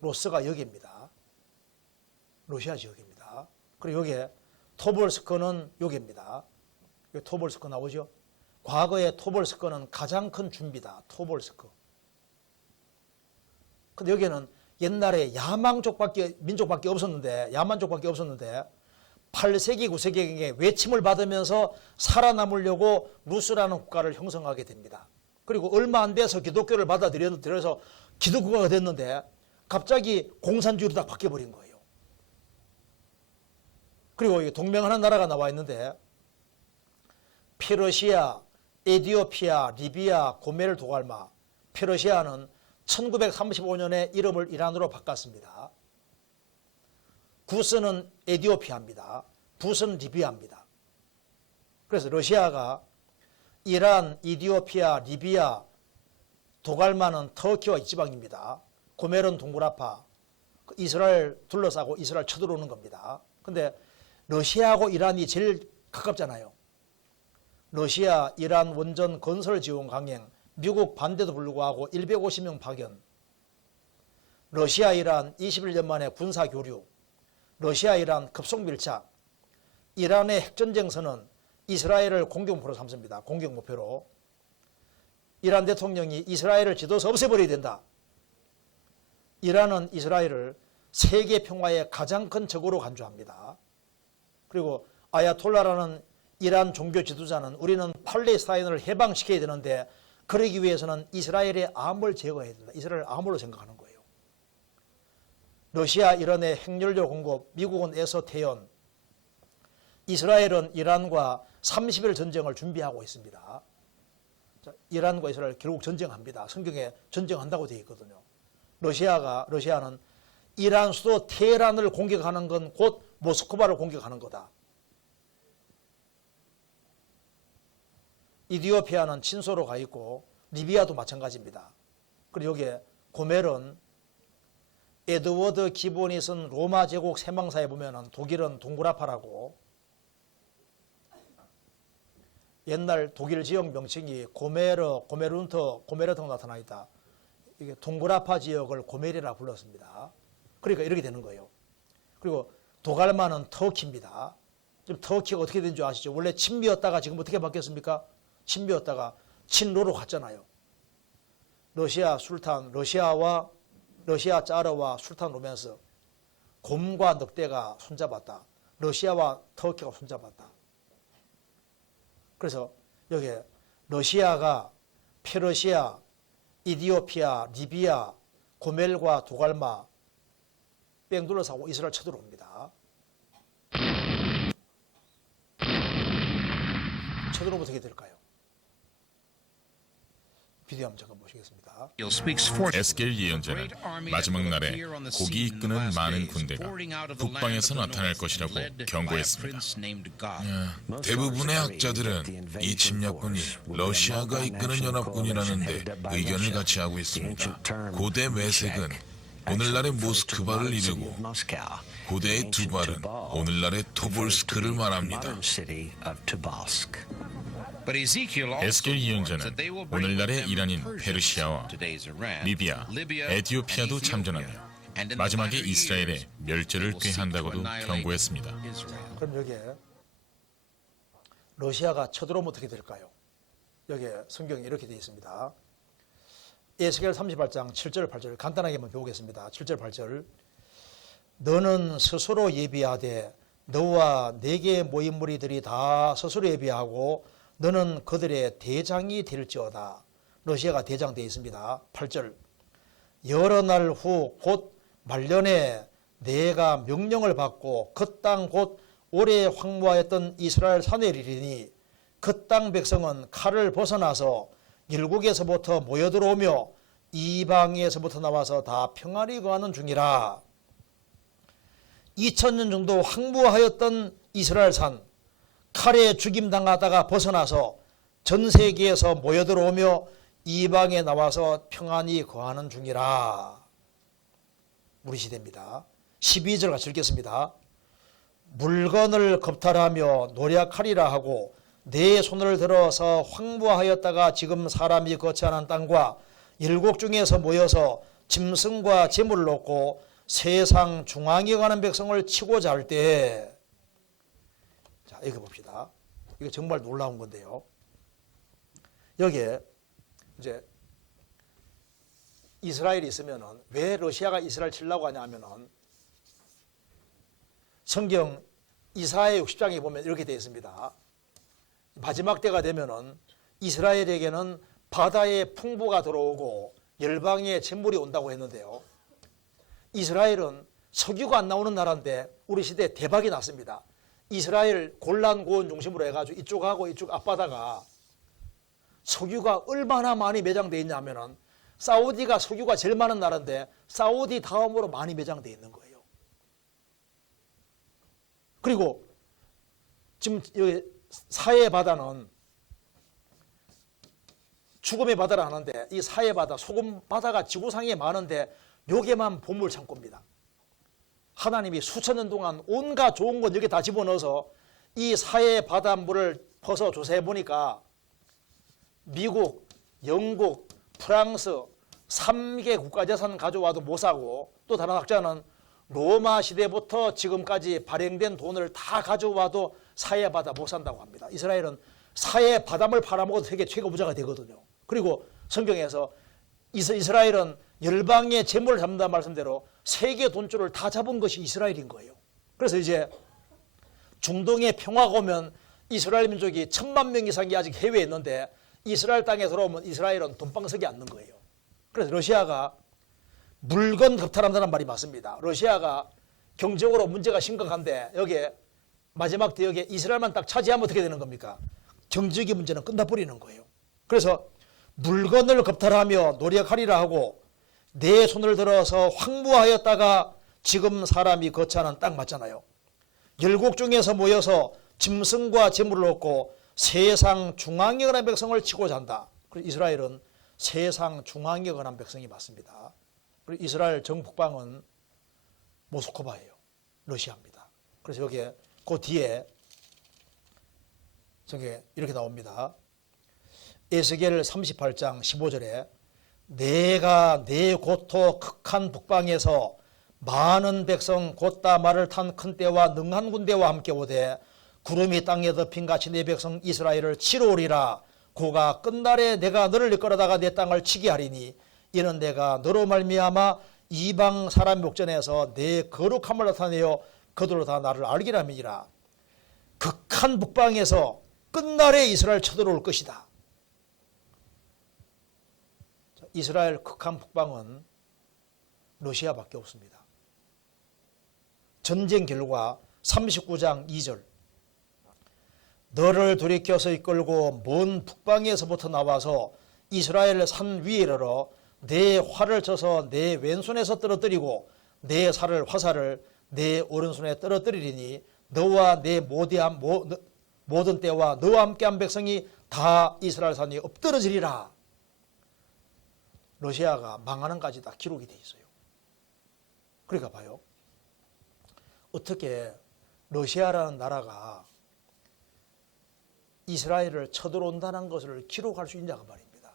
로스가 여기입니다. 러시아 지역입니다. 그리고 여기에 토볼스크는 여기입니다. 여기 토볼스크 나오죠? 과거에 토볼스크는 가장 큰 준비다. 토볼스크. 근데 여기는 옛날에 민족밖에 없었는데 야만족밖에 없었는데 8세기, 9세기경에 외침을 받으면서 살아남으려고 루스라는 국가를 형성하게 됩니다. 그리고 얼마 안 돼서 기독교를 받아들여서 기독국가가 됐는데 갑자기 공산주의로 딱 바뀌어버린 거예요. 그리고 동맹하는 나라가 나와 있는데 페르시아, 에티오피아, 리비아, 고멜, 도갈마. 페르시아는 1935년에 이름을 이란으로 바꿨습니다. 구스는 에티오피아입니다. 붓은 리비아입니다. 그래서 러시아가 이란, 이디오피아, 리비아, 도갈마는 터키와 이지방입니다. 고멜은 동굴아파, 이스라엘 둘러싸고 이스라엘 쳐들어오는 겁니다. 근데 러시아하고 이란이 제일 가깝잖아요. 러시아, 이란 원전 건설 지원 강행, 미국 반대도 불구하고 150명 파견, 러시아, 이란 21년 만에 군사 교류, 러시아, 이란 급속 밀착, 이란의 핵전쟁선은 이스라엘을 공격 목표로 삼습니다. 공격 목표로. 이란 대통령이 이스라엘을 지도서 없애버려야 된다. 이란은 이스라엘을 세계 평화의 가장 큰 적으로 간주합니다. 그리고 아야톨라라는 이란 종교 지도자는 우리는 팔레스타인을 해방시켜야 되는데 그러기 위해서는 이스라엘의 암을 제거해야 된다. 이스라엘 암으로 생각하는 거예요. 러시아, 이란의 핵연료 공급, 미국은 에서 태연, 이스라엘은 이란과 30일 전쟁을 준비하고 있습니다. 자, 이란과 이스라엘 결국 전쟁합니다. 성경에 전쟁한다고 되어 있거든요. 러시아는 이란 수도 테헤란을 공격하는 건 곧 모스크바를 공격하는 거다. 이디오피아는 친소로 가 있고 리비아도 마찬가지입니다. 그리고 여기에 고멜은 에드워드 기본이 쓴 로마 제국 세망사에 보면은 독일은 동굴아파라고, 옛날 독일 지역 명칭이 고메르, 고메룬트, 고메르트가 나타나 있다. 이게 동굴아파 지역을 고멜이라 불렀습니다. 그러니까 이렇게 되는 거예요. 그리고 도갈마는 터키입니다. 지금 터키가 어떻게 된 줄 아시죠? 원래 친미였다가 지금 어떻게 바뀌었습니까? 친미였다가 친로로 갔잖아요. 러시아 술탄, 러시아 짜르와 술탄 로맨스, 곰과 늑대가 손잡았다. 러시아와 터키가 손잡았다. 그래서 여기에 러시아가 페르시아, 이디오피아, 리비아, 고멜과 도갈마 뺑 둘러싸고 이스라엘 쳐들어옵니다. 쳐들어오면 어떻게 될까요? 비디오 한번 잠깐 보시겠습니다. 에스겔 예언자는 마지막 날에 고기 이끄는 많은 군대가 북방에서 나타날 것이라고 경고했습니다. 대부분의 학자들은 이 침략군이 러시아가 이끄는 연합군이라는데 의견을 같이 하고 있습니다. 고대 메색은 오늘날의 모스크바를 이르고 고대의 두발은 오늘날의 토볼스크를 말합니다. 에스겔 예언자는 오늘날의 이란인 페르시아와 리비아, 에티오피아도 참전하며 마지막에 이스라엘의 멸절을 꾀한다고도 경고했습니다. 그럼 여기에 러시아가 쳐들어오면 어떻게 될까요? 여기에 성경에 이렇게 되어 있습니다. 에스겔 38장 7절 8절 간단하게 한번 배우겠습니다. 7절 8절 너는 스스로 예비하되 너와 네게 모인 무리들이 다 스스로 예비하고 너는 그들의 대장이 될지어다. 러시아가 대장 되어 있습니다. 8절 여러 날 후 곧 말년에 내가 명령을 받고 그 땅 곧 오래 황무하였던 이스라엘 산에 이르리니 그 땅 백성은 칼을 벗어나서 일국에서부터 모여들어오며 이방에서부터 나와서 다 평안히 거하는 중이라. 2000년 정도 황무하였던 이스라엘 산 칼에 죽임당하다가 벗어나서 전 세계에서 모여들어오며 이방에 나와서 평안히 거하는 중이라. 우리 시대입니다. 12절 같이 읽겠습니다. 물건을 겁탈하며 노략하리라 하고 내 손을 들어서 황무하였다가 지금 사람이 거치 않은 땅과 일국 중에서 모여서 짐승과 재물을 놓고 세상 중앙에 가는 백성을 치고자 할 때, 자, 읽어봅시다. 이거 정말 놀라운 건데요. 여기에 이제 이스라엘이 있으면은 왜 러시아가 이스라엘 치려고 하냐 하면은 성경 이사야 60장에 보면 이렇게 되어 있습니다. 마지막 때가 되면은 이스라엘에게는 바다의 풍부가 들어오고 열방의 재물이 온다고 했는데요. 이스라엘은 석유가 안 나오는 나라인데 우리 시대에 대박이 났습니다. 이스라엘 골란 고원 중심으로 해가지고 이쪽하고 이쪽 앞바다가 석유가 얼마나 많이 매장되어 있냐면은 사우디가 석유가 제일 많은 나라인데 사우디 다음으로 많이 매장되어 있는 거예요. 그리고 지금 여기 사해 바다는 죽음의 바다라 하는데 이 사해 바다, 소금 바다가 지구상에 많은데 여기만 보물 창고입니다. 하나님이 수천 년 동안 온갖 좋은 건 여기 다 집어넣어서 이 사해 바닷물을 퍼서 조사해 보니까 미국, 영국, 프랑스 3개 국가재산 가져와도 못 사고, 또 다른 학자는 로마 시대부터 지금까지 발행된 돈을 다 가져와도 사해 바다 못 산다고 합니다. 이스라엘은 사해 바닷물 팔아먹어도 세계 최고 부자가 되거든요. 그리고 성경에서 이스라엘은 열방의 재물을 잡는다는 말씀대로 세계 돈줄을 다 잡은 것이 이스라엘인 거예요. 그래서 이제 중동의 평화가 오면 이스라엘 민족이 1000만 명 이상이 아직 해외에 있는데 이스라엘 땅에 들어오면 이스라엘은 돈방석이 않는 거예요. 그래서 러시아가 물건 겁탈한다는 말이 맞습니다. 러시아가 경제적으로 문제가 심각한데 여기에 마지막 대역에 이스라엘만 딱 차지하면 어떻게 되는 겁니까? 경제적인 문제는 끝나버리는 거예요. 그래서 물건을 겁탈하며 노력하리라 하고 내 손을 들어서 황무하였다가 지금 사람이 거처하는 땅 맞잖아요. 열국 중에서 모여서 짐승과 재물을 얻고 세상 중앙에 관한 백성을 치고 잔다. 그리고 이스라엘은 세상 중앙에 관한 백성이 맞습니다. 그리고 이스라엘 정북방은 모스크바예요. 러시아입니다. 그래서 여기에 그 뒤에 저게 이렇게 나옵니다. 에스겔 38장 15절에 내가 내 고토 극한 북방에서 많은 백성 곧다 말을 탄 큰 떼와 능한 군대와 함께 오되 구름이 땅에 덮인 같이 내 백성 이스라엘을 치러 오리라. 고가 끝날에 내가 너를 이끌어다가 내 땅을 치게 하리니 이는 내가 너로 말미암아 이방 사람 목전에서 내 거룩함을 나타내어 그들로 다 나를 알게 함이니라. 극한 북방에서 끝날에 이스라엘 쳐들어올 것이다. 이스라엘 극한 북방은 러시아밖에 없습니다. 전쟁 결과 39장 2절 너를 돌이켜서 이끌고 먼 북방에서부터 나와서 이스라엘 산 위에 이르러 내 활을 쳐서 내 왼손에서 떨어뜨리고 내 화살을 내 오른손에 떨어뜨리리니 너와 내 모든 때와 너와 함께한 백성이 다 이스라엘 산에 엎드러지리라. 러시아가 망하는 까지 다 기록이 돼 있어요. 그러니까 봐요. 어떻게 러시아라는 나라가 이스라엘을 쳐들어온다는 것을 기록할 수 있냐가 말입니다.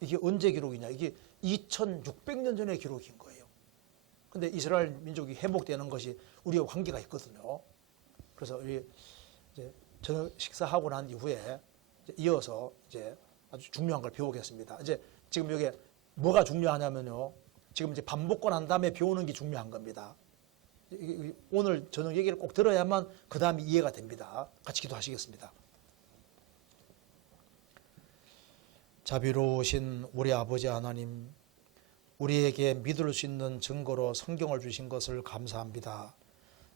이게 언제 기록이냐? 이게 2600년 전의 기록인 거예요. 근데 이스라엘 민족이 회복되는 것이 우리와 관계가 있거든요. 그래서 우리 이제 저녁 식사하고 난 이후에 이어서 이제 아주 중요한 걸 배우겠습니다. 이제 지금 여기 뭐가 중요하냐면요. 지금 이제 밥 먹고 난 다음에 배우는 게 중요한 겁니다. 오늘 저녁 얘기를 꼭 들어야만 그 다음에 이해가 됩니다. 같이 기도하시겠습니다. 자비로우신 우리 아버지 하나님, 우리에게 믿을 수 있는 증거로 성경을 주신 것을 감사합니다.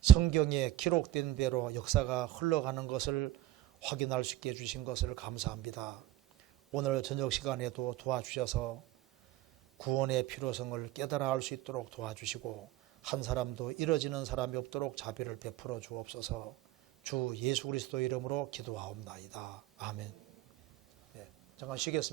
성경에 기록된 대로 역사가 흘러가는 것을 확인할 수 있게 해주신 것을 감사합니다. 오늘 저녁 시간에도 도와주셔서 구원의 필요성을 깨달아 알 수 있도록 도와주시고 한 사람도 잃어지는 사람이 없도록 자비를 베풀어 주옵소서. 주 예수 그리스도 이름으로 기도하옵나이다. 아멘. 네, 잠깐 쉬겠습니다.